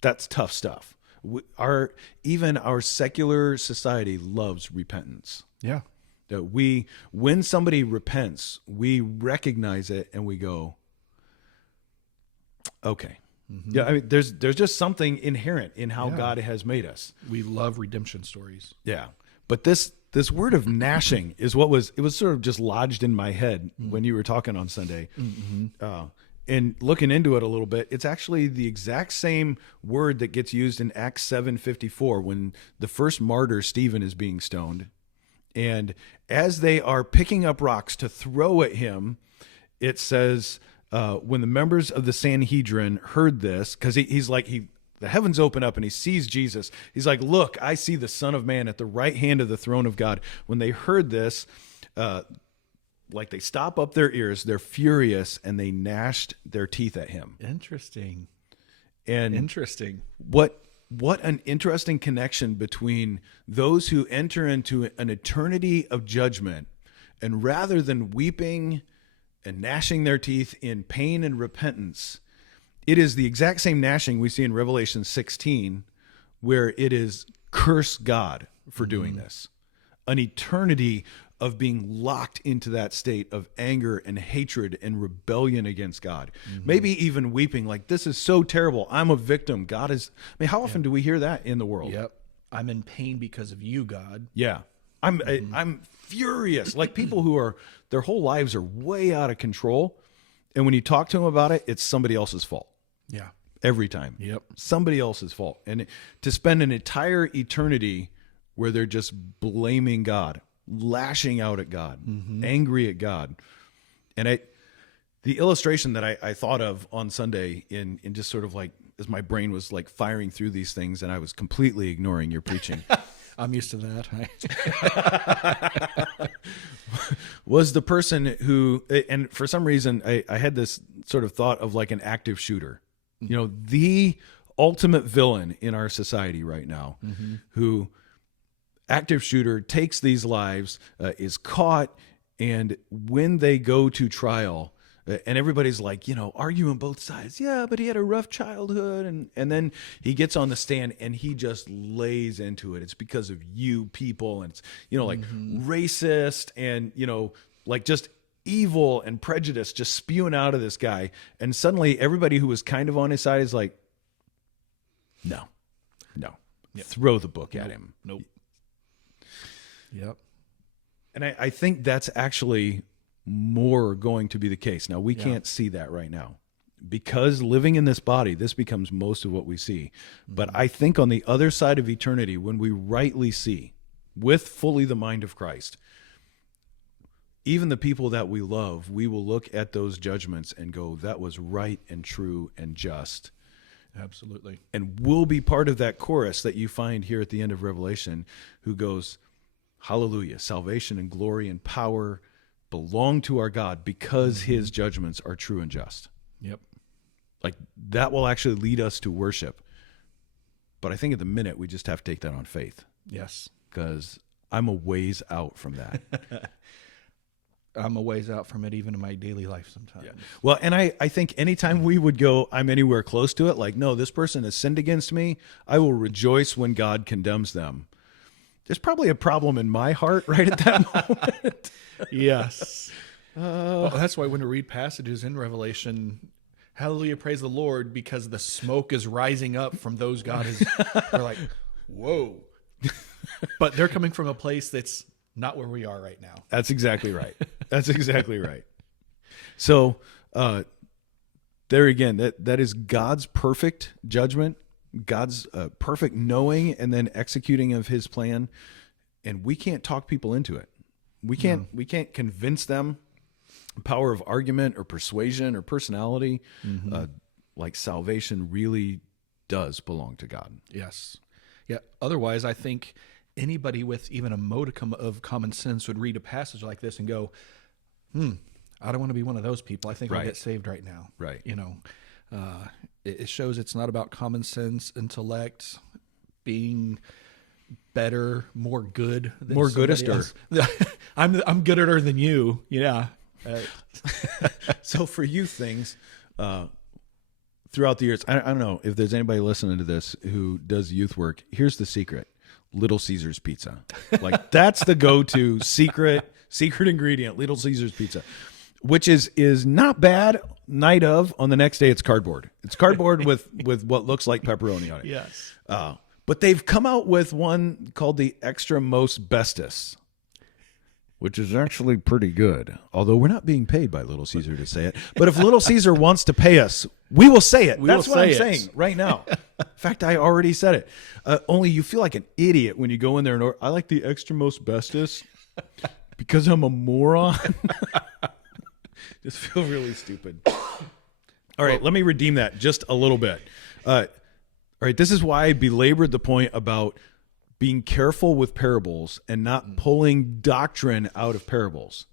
tough stuff. Even our secular society loves repentance. Yeah. That when somebody repents, we recognize it and we go, okay. Mm-hmm. Yeah, I mean, there's just something inherent in how God has made us. We love redemption stories. Yeah, but this word of gnashing is it was sort of just lodged in my head when you were talking on Sunday. Mm-hmm. And looking into it a little bit, it's actually the exact same word that gets used in Acts 7:54 when the first martyr Stephen is being stoned, and as they are picking up rocks to throw at him, it says. When the members of the Sanhedrin heard this, because the heavens open up and he sees Jesus. He's like, look, I see the Son of Man at the right hand of the throne of God. When they heard this, they stop up their ears, they're furious, and they gnashed their teeth at him. Interesting. What an interesting connection between those who enter into an eternity of judgment, and rather than weeping and gnashing their teeth in pain and repentance, it is the exact same gnashing we see in Revelation 16, where it is curse God for doing this. An eternity of being locked into that state of anger and hatred and rebellion against God. Mm-hmm. Maybe even weeping like, this is so terrible. I'm a victim. God is, how often do we hear that in the world? Yep. I'm in pain because of you, God. Yeah. I'm furious. Like people who their whole lives are way out of control. And when you talk to them about it, it's somebody else's fault. Yeah. Every time. Yep. Somebody else's fault. And to spend an entire eternity where they're just blaming God, lashing out at God, angry at God. And the illustration that I thought of on Sunday in just sort of like, as my brain was like firing through these things and I was completely ignoring your preaching. I'm used to that. Was the person who, and for some reason, I had this sort of thought of like an active shooter. You know, the ultimate villain in our society right now, who active shooter takes these lives, is caught, and when they go to trial, and everybody's like, arguing both sides. Yeah, but he had a rough childhood. And then he gets on the stand and he just lays into it. It's because of you people. And it's, racist and, like just evil and prejudice just spewing out of this guy. And suddenly everybody who was kind of on his side is like, no, yep. Throw the book at him. Nope. Yep. And I think that's actually more going to be the case. Now, we can't see that right now because living in this body, this becomes most of what we see. But I think on the other side of eternity, when we rightly see with fully the mind of Christ, even the people that we love, we will look at those judgments and go, that was right and true and just. Absolutely. And we'll be part of that chorus that you find here at the end of Revelation, who goes, hallelujah, salvation and glory and power belong to our God because his judgments are true and just. Yep. Like that will actually lead us to worship. But I think at the minute we just have to take that on faith. Yes. Because I'm a ways out from that. I'm a ways out from it even in my daily life sometimes. Yeah. Well, and I think anytime we would go, I'm anywhere close to it, like, no, this person has sinned against me, I will rejoice when God condemns them. There's probably a problem in my heart right at that moment. Yes. Well, that's why when we read passages in Revelation, hallelujah, praise the Lord, because the smoke is rising up from those God is, they're like, whoa. But they're coming from a place that's not where we are right now. That's exactly right. That's exactly right. So there again, that is God's perfect judgment. God's perfect knowing and then executing of his plan, and we can't talk people into it. We can't convince them. Power of argument or persuasion or personality, like salvation really does belong to God. Yes. Yeah. Otherwise, I think anybody with even a modicum of common sense would read a passage like this and go, I don't want to be one of those people. I think I'll get saved right now. Right. You know, it shows it's not about common sense, intellect, being better, more good than More somebody goodester. else. I'm gooder than you. Yeah. So for youth things, throughout the years, I don't know if there's anybody listening to this who does youth work. Here's the secret: Little Caesars pizza. Like that's the go-to secret ingredient. Little Caesars pizza, which is not bad. Night of, on the next day, it's cardboard. It's cardboard with what looks like pepperoni on it. Yes. But they've come out with one called the Extra Most Bestest, which is actually pretty good. Although we're not being paid by Little Caesar to say it. But if Little Caesar wants to pay us, we will say it. That's what I'm saying right now. In fact, I already said it. Only you feel like an idiot when you go in there and order, I like the Extra Most Bestest because I'm a moron. Just feel really stupid. All right, let me redeem that just a little bit. All right, this is why I belabored the point about being careful with parables and not pulling doctrine out of parables.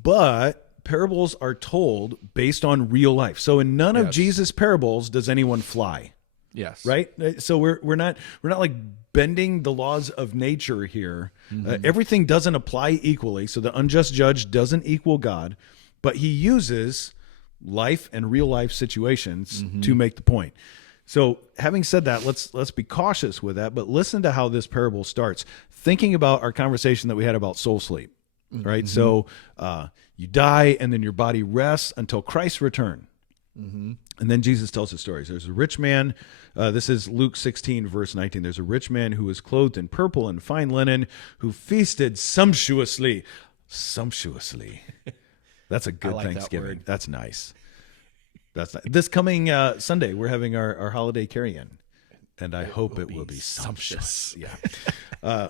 But parables are told based on real life. So in none of Jesus' parables does anyone fly. Yes. Right? So we're not like bending the laws of nature here. Everything doesn't apply equally. So the unjust judge doesn't equal God, but he uses life and real life situations to make the point. So having said that, let's be cautious with that, but listen to how this parable starts, thinking about our conversation that we had about soul sleep, right? So you die and then your body rests until Christ's return. And then Jesus tells his stories. There's a rich man. This is Luke 16, verse 19. There's a rich man who was clothed in purple and fine linen, who feasted sumptuously. Sumptuously. That's a good Thanksgiving. That's nice. This coming Sunday, we're having our holiday carry-in, and I hope it will be sumptuous. Yeah.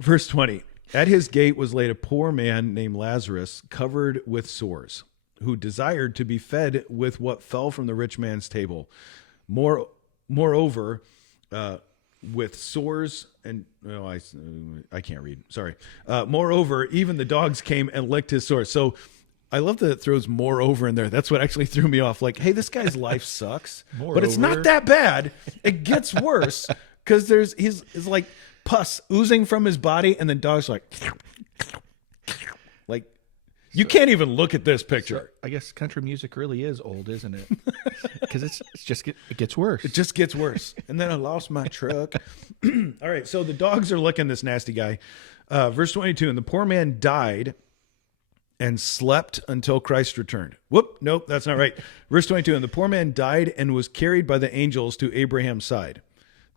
Verse 20, at his gate was laid a poor man named Lazarus, covered with sores, who desired to be fed with what fell from the rich man's table. Moreover, with sores and I can't read. Sorry. Moreover, even the dogs came and licked his sores. So I love that it throws moreover in there. That's what actually threw me off. Like, hey, this guy's life sucks, but it's not that bad. It gets worse because he's like pus oozing from his body, and then dogs like you can't even look at this picture. So I guess country music really is old, isn't it? Because it gets worse. It just gets worse. And then I lost my truck. All right, so the dogs are licking this nasty guy. Verse 22, and the poor man died and slept until Christ returned. Whoop, nope, that's not right. Verse 22, and the poor man died and was carried by the angels to Abraham's side.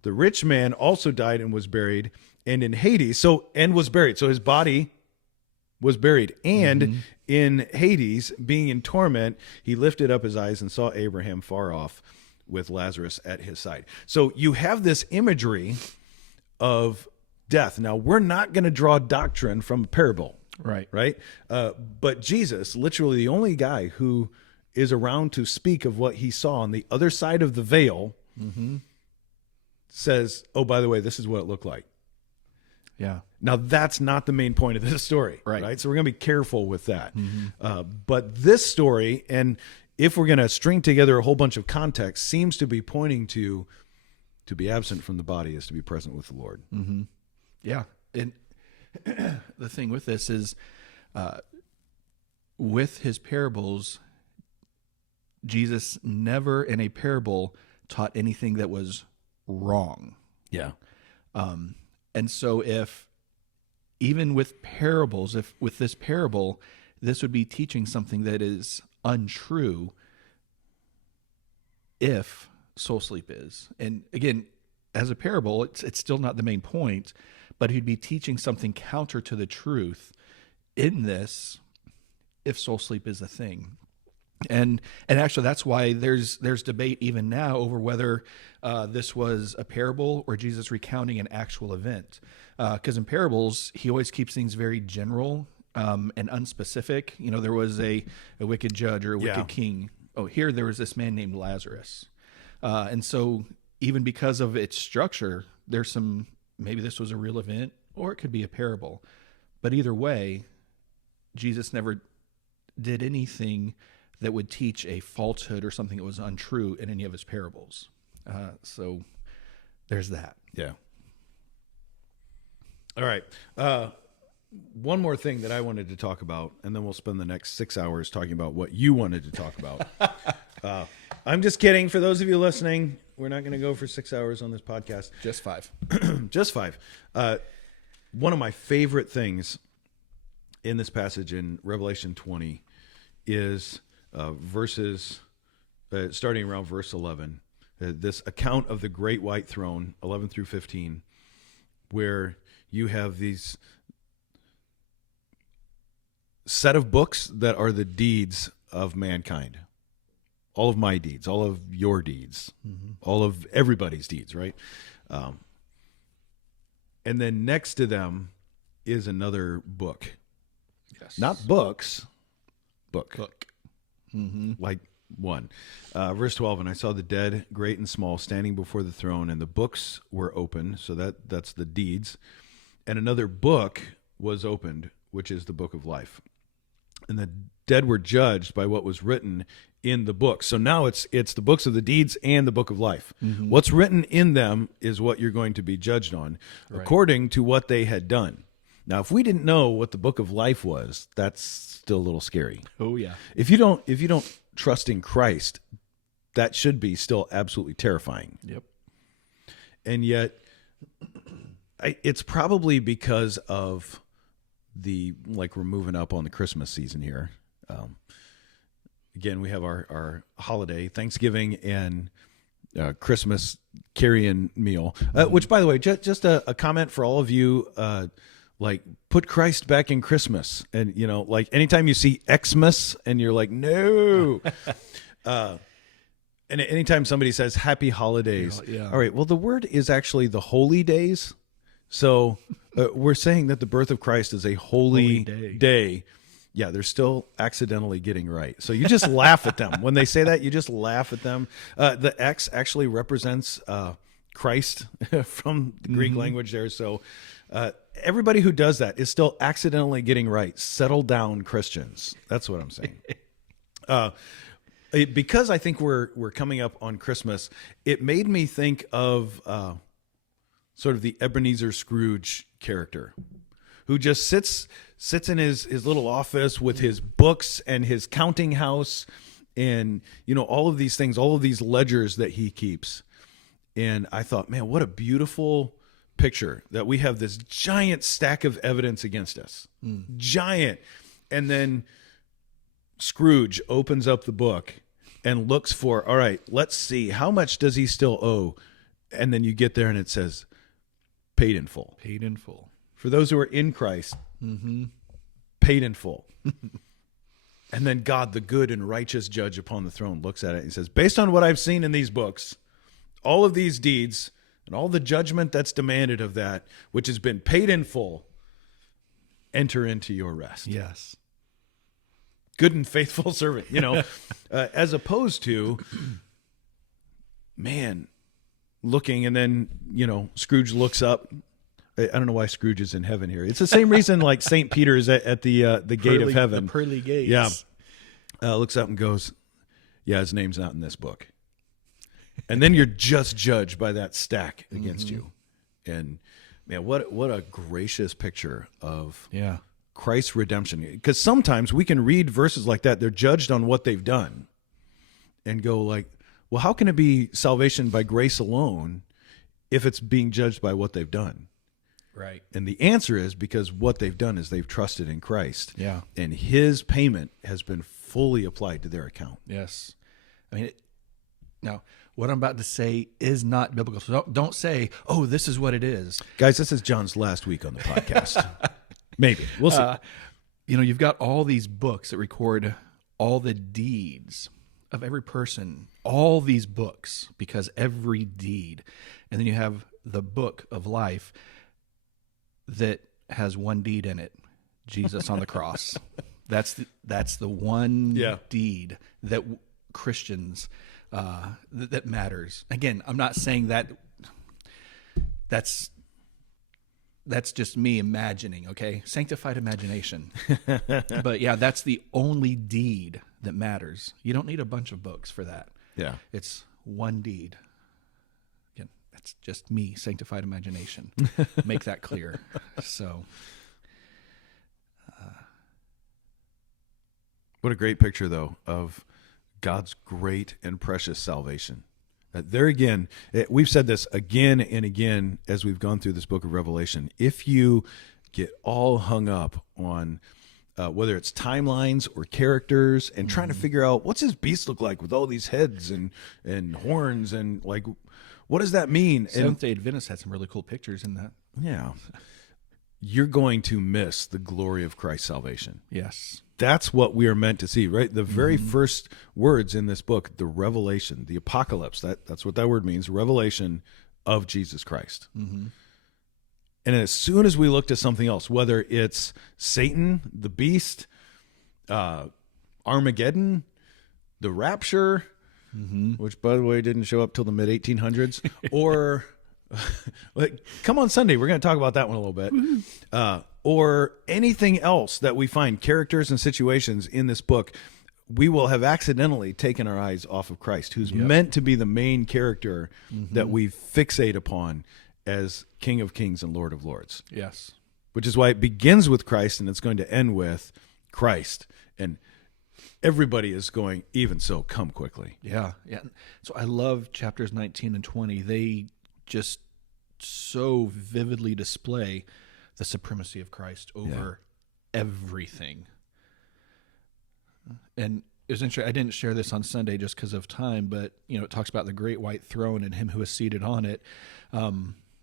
The rich man also died and was buried, and in Hades, and was buried. So his body was buried. And in Hades, being in torment, he lifted up his eyes and saw Abraham far off with Lazarus at his side. So you have this imagery of death. Now, we're not going to draw doctrine from a parable. Right. But Jesus, literally the only guy who is around to speak of what he saw on the other side of the veil, says, oh, by the way, this is what it looked like. Yeah. Now, that's not the main point of this story. Right. So we're going to be careful with that. But this story, and if we're going to string together a whole bunch of context, seems to be pointing to be absent from the body is to be present with the Lord. Yeah. And the thing with this is, with his parables, Jesus never in a parable taught anything that was wrong. Yeah. And so even with parables, if with this parable, this would be teaching something that is untrue if soul sleep is. And again, as a parable, it's still not the main point, but he'd be teaching something counter to the truth in this if soul sleep is a thing. And actually, that's why there's debate even now over whether this was a parable or Jesus recounting an actual event. Because in parables, he always keeps things very general and unspecific. There was a wicked judge or a wicked king. Oh, here there was this man named Lazarus. And so even because of its structure, there's maybe this was a real event or it could be a parable. But either way, Jesus never did anything that would teach a falsehood or something that was untrue in any of his parables. So there's that. Yeah. All right. One more thing that I wanted to talk about, and then we'll spend the next 6 hours talking about what you wanted to talk about. I'm just kidding. For those of you listening, we're not going to go for 6 hours on this podcast. Just 5. Just 5. One of my favorite things in this passage in Revelation 20 is verses starting around verse 11. This account of the great white throne, 11 through 15, where you have these set of books that are the deeds of mankind. All of my deeds, all of your deeds, all of everybody's deeds, right? And then next to them is another book. Yes. Not books, book. Mm-hmm. Like one. Verse 12, and I saw the dead, great and small, standing before the throne, and the books were open, so that's the deeds. And another book was opened, which is the book of life. And the dead were judged by what was written in the book. So now it's the books of the deeds and the book of life. Mm-hmm. What's written in them is what you're going to be judged on, according to what they had done. Now, if we didn't know what the book of life was, that's still a little scary. Oh yeah. If you don't trust in Christ, that should be still absolutely terrifying. Yep. And yet, it's probably because of we're moving up on the Christmas season here. Again, we have our holiday, Thanksgiving and Christmas carry-in meal, which, by the way, just a comment for all of you, put Christ back in Christmas. And, anytime you see Xmas and you're like, no. And anytime somebody says happy holidays. Yeah. All right, well, the word is actually the holy days. So we're saying that the birth of Christ is a holy day. Yeah, they're still accidentally getting right. So you just laugh at them. When they say that, you just laugh at them. The X actually represents Christ from the Greek language there. So everybody who does that is still accidentally getting right. Settle down, Christians. That's what I'm saying. Because I think we're coming up on Christmas, it made me think of sort of the Ebenezer Scrooge character, who just sits in his little office with his books and his counting house and, all of these things, all of these ledgers that he keeps. And I thought, man, what a beautiful picture that we have this giant stack of evidence against us. Giant. And then Scrooge opens up the book and looks for, all right, let's see, how much does he still owe? And then you get there and it says, paid in full. Paid in full. For those who are in Christ, paid in full. And then God, the good and righteous judge upon the throne, looks at it and says, based on what I've seen in these books, all of these deeds and all the judgment that's demanded of that, which has been paid in full, enter into your rest. Yes. Good and faithful servant, as opposed to, man, looking and then, Scrooge looks up. I don't know why Scrooge is in heaven here. It's the same reason like St. Peter is at the gate of heaven. The pearly gates. Yeah. Looks up and goes, yeah, his name's not in this book. And then you're just judged by that stack against you. And man, what a gracious picture of Christ's redemption. Because sometimes we can read verses like that. They're judged on what they've done and go like, well, how can it be salvation by grace alone if it's being judged by what they've done? Right. And the answer is because what they've done is they've trusted in Christ. Yeah. And his payment has been fully applied to their account. Yes. I mean, now, what I'm about to say is not biblical. So don't say, oh, this is what it is. Guys, this is John's last week on the podcast. Maybe. We'll see. You've got all these books that record all the deeds of every person, all these books, because every deed. And then you have the book of life that has one deed in it, Jesus on the cross. That's the one deed that Christians, that matters. Again, I'm not saying that's just me imagining, okay? Sanctified imagination. But yeah, that's the only deed that matters. You don't need a bunch of books for that. Yeah. It's one deed. Again, that's just me, sanctified imagination. Make that clear. So. What a great picture, though, of God's great and precious salvation. There again, we've said this again and again as we've gone through this book of Revelation. If you get all hung up on whether it's timelines or characters and trying to figure out what's his beast look like with all these heads and horns and like, what does that mean? Seventh-day Adventists had some really cool pictures in that. Yeah. You're going to miss the glory of Christ's salvation. Yes. That's what we are meant to see, right? The very first words in this book, the revelation, the apocalypse, that's what that word means, revelation of Jesus Christ. Mm-hmm. And as soon as we look to something else, whether it's Satan, the beast, Armageddon, the rapture, which, by the way, didn't show up till the mid-1800s, or like, come on Sunday, we're going to talk about that one a little bit, or anything else that we find, characters and situations in this book, we will have accidentally taken our eyes off of Christ, who's meant to be the main character that we fixate upon as King of Kings and Lord of Lords. Yes. Which is why it begins with Christ and it's going to end with Christ. And everybody is going, even so, come quickly. Yeah. Yeah. So I love chapters 19 and 20. They just so vividly display the supremacy of Christ over everything. And it was interesting. I didn't share this on Sunday just because of time, but it talks about the great white throne and him who is seated on it.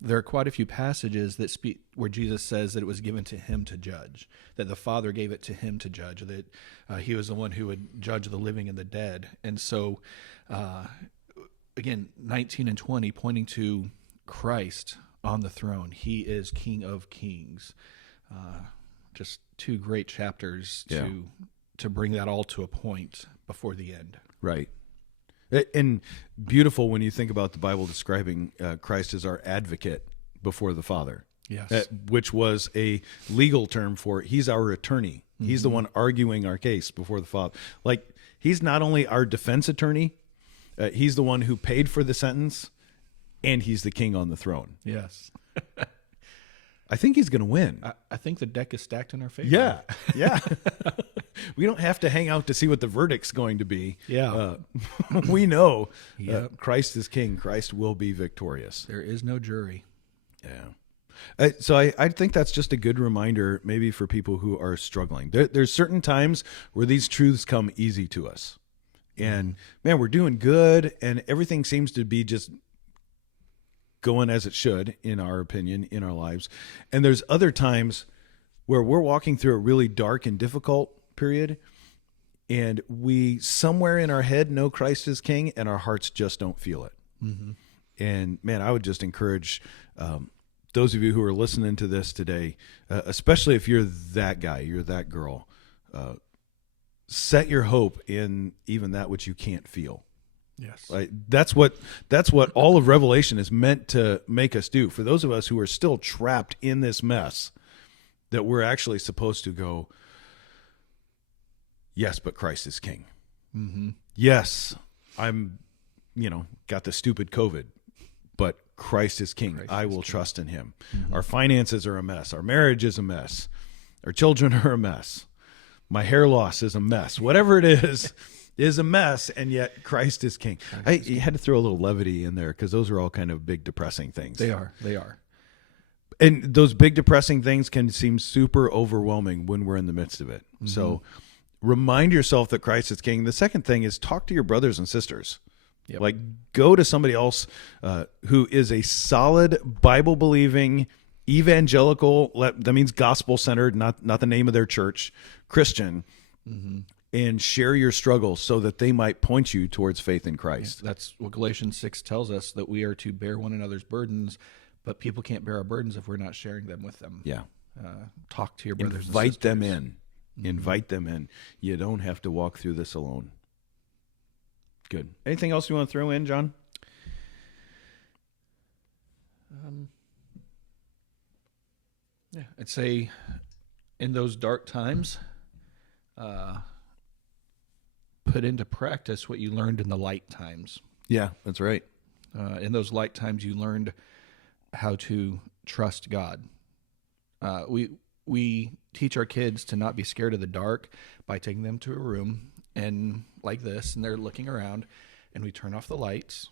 There are quite a few passages that speak where Jesus says that it was given to him to judge, that the Father gave it to him to judge, that he was the one who would judge the living and the dead. And so, again, 19 and 20 pointing to Christ on the throne. He is King of Kings. Just two great chapters to bring that all to a point before the end. Right. And beautiful when you think about the Bible describing Christ as our advocate before the Father. Yes. Which was a legal term for he's our attorney. He's the one arguing our case before the Father. Like, he's not only our defense attorney, he's the one who paid for the sentence, and he's the king on the throne. Yes. I think he's going to win. I think the deck is stacked in our favor. Yeah. Yeah. We don't have to hang out to see what the verdict's going to be. Yeah. We know Christ is king. Christ will be victorious. There is no jury. Yeah. So I think that's just a good reminder maybe for people who are struggling. There's certain times where these truths come easy to us. And, man, we're doing good, and everything seems to be just going as it should, in our opinion, in our lives. And there's other times where we're walking through a really dark and difficult period, and we somewhere in our head know Christ is king, and our hearts just don't feel it. And, man, I would just encourage those of you who are listening to this today, especially if you're that guy, you're that girl, set your hope in even that which you can't feel. Yes. Like, that's what all of Revelation is meant to make us do. For those of us who are still trapped in this mess, that we're actually supposed to go, yes, but Christ is king. Yes, I'm, got the stupid COVID, but Christ is king. I will trust in him. Our finances are a mess. Our marriage is a mess. Our children are a mess. My hair loss is a mess. Whatever it is a mess, and yet Christ is king. I had to throw a little levity in there because those are all kind of big depressing things. They are. And those big depressing things can seem super overwhelming when we're in the midst of it. So remind yourself that Christ is king. The second thing is talk to your brothers and sisters. Yep. Like, go to somebody else who is a solid Bible-believing, evangelical, that means gospel-centered, not the name of their church, Christian, and share your struggles so that they might point you towards faith in Christ. That's what Galatians 6 tells us, that we are to bear one another's burdens, but people can't bear our burdens if we're not sharing them with them. Yeah. Talk to your brothers and Invite sisters. them in. Invite them in. You don't have to walk through this alone. Good. Anything else you want to throw in, John? Yeah, I'd say in those dark times, put into practice what you learned in the light times. Yeah, that's right. In those light times, you learned how to trust God. We teach our kids to not be scared of the dark by taking them to a room and like this, and they're looking around, and we turn off the lights,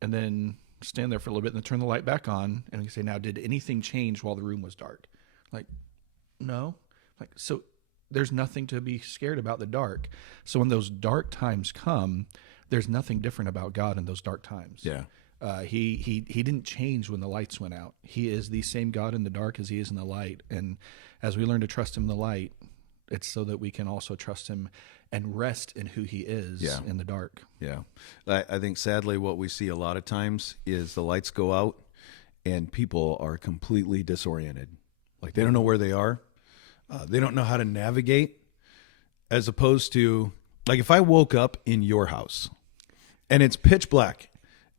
and then stand there for a little bit, and then turn the light back on, and we say, "Now, did anything change while the room was dark?" Like, no. Like, so there's nothing to be scared about the dark. So when those dark times come, there's nothing different about God in those dark times. Yeah. He didn't change when the lights went out. He is the same God in the dark as he is in the light. And as we learn to trust him in the light, it's so that we can also trust him and rest in who he is in the dark. Yeah. I think sadly what we see a lot of times is the lights go out and people are completely disoriented. Like they don't know where they are. They don't know how to navigate, as opposed to, like, if I woke up in your house and it's pitch black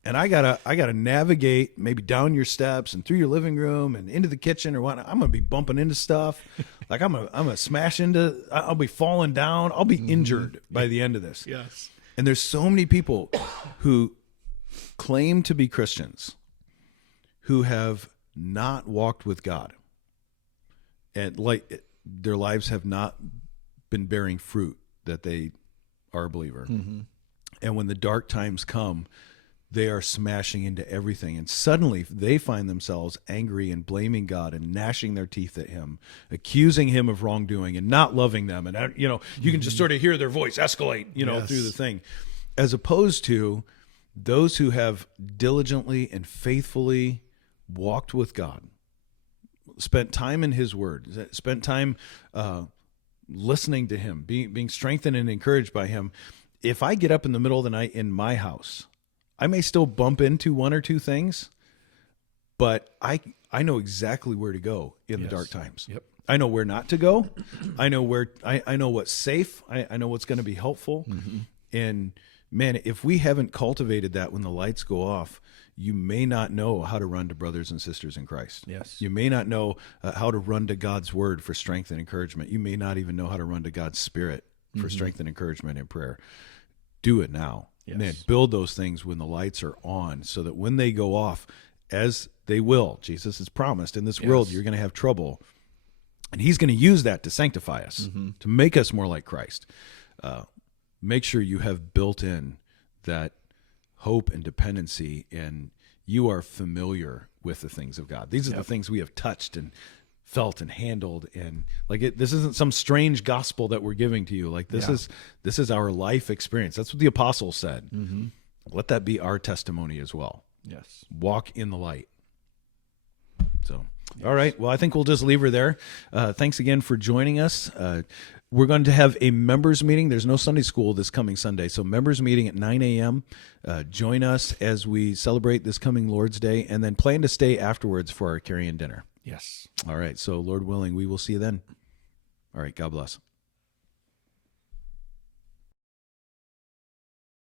and I gotta navigate maybe down your steps and through your living room and into the kitchen or what, I'm gonna be bumping into stuff. Like I'm gonna smash into, I'll be falling down. I'll be injured by the end of this. Yes. And there's so many people who claim to be Christians who have not walked with God, and like their lives have not been bearing fruit that they are a believer. Mm-hmm. And when the dark times come, they are smashing into everything. And suddenly they find themselves angry and blaming God and gnashing their teeth at him, accusing him of wrongdoing and not loving them. And, you can just sort of hear their voice escalate, through the thing, as opposed to those who have diligently and faithfully walked with God, spent time in his word, spent time listening to him, being strengthened and encouraged by him. If I get up in the middle of the night in my house, I may still bump into one or two things, but I know exactly where to go in the dark times. Yep. I know where not to go. I know where I know what's safe. I know what's going to be helpful. Mm-hmm. And man, if we haven't cultivated that when the lights go off, you may not know how to run to brothers and sisters in Christ. Yes. You may not know how to run to God's word for strength and encouragement. You may not even know how to run to God's spirit for strength and encouragement in prayer. Do it now. Yes. Man, build those things when the lights are on, so that when they go off, as they will, Jesus has promised, in this world you're going to have trouble, and he's going to use that to sanctify us, to make us more like Christ. Make sure you have built in that hope and dependency, and you are familiar with the things of God. These are the things we have touched and felt and handled, and this isn't some strange gospel that we're giving to you. Like this is our life experience. That's what the apostles said. Mm-hmm. Let that be our testimony as well. Yes. Walk in the light. So, all right. Well, I think we'll just leave her there. Thanks again for joining us. We're going to have a members meeting. There's no Sunday school this coming Sunday, so members meeting at 9 a.m. Join us as we celebrate this coming Lord's Day, and then plan to stay afterwards for our carry-in dinner. Yes. All right. So, Lord willing, we will see you then. All right. God bless.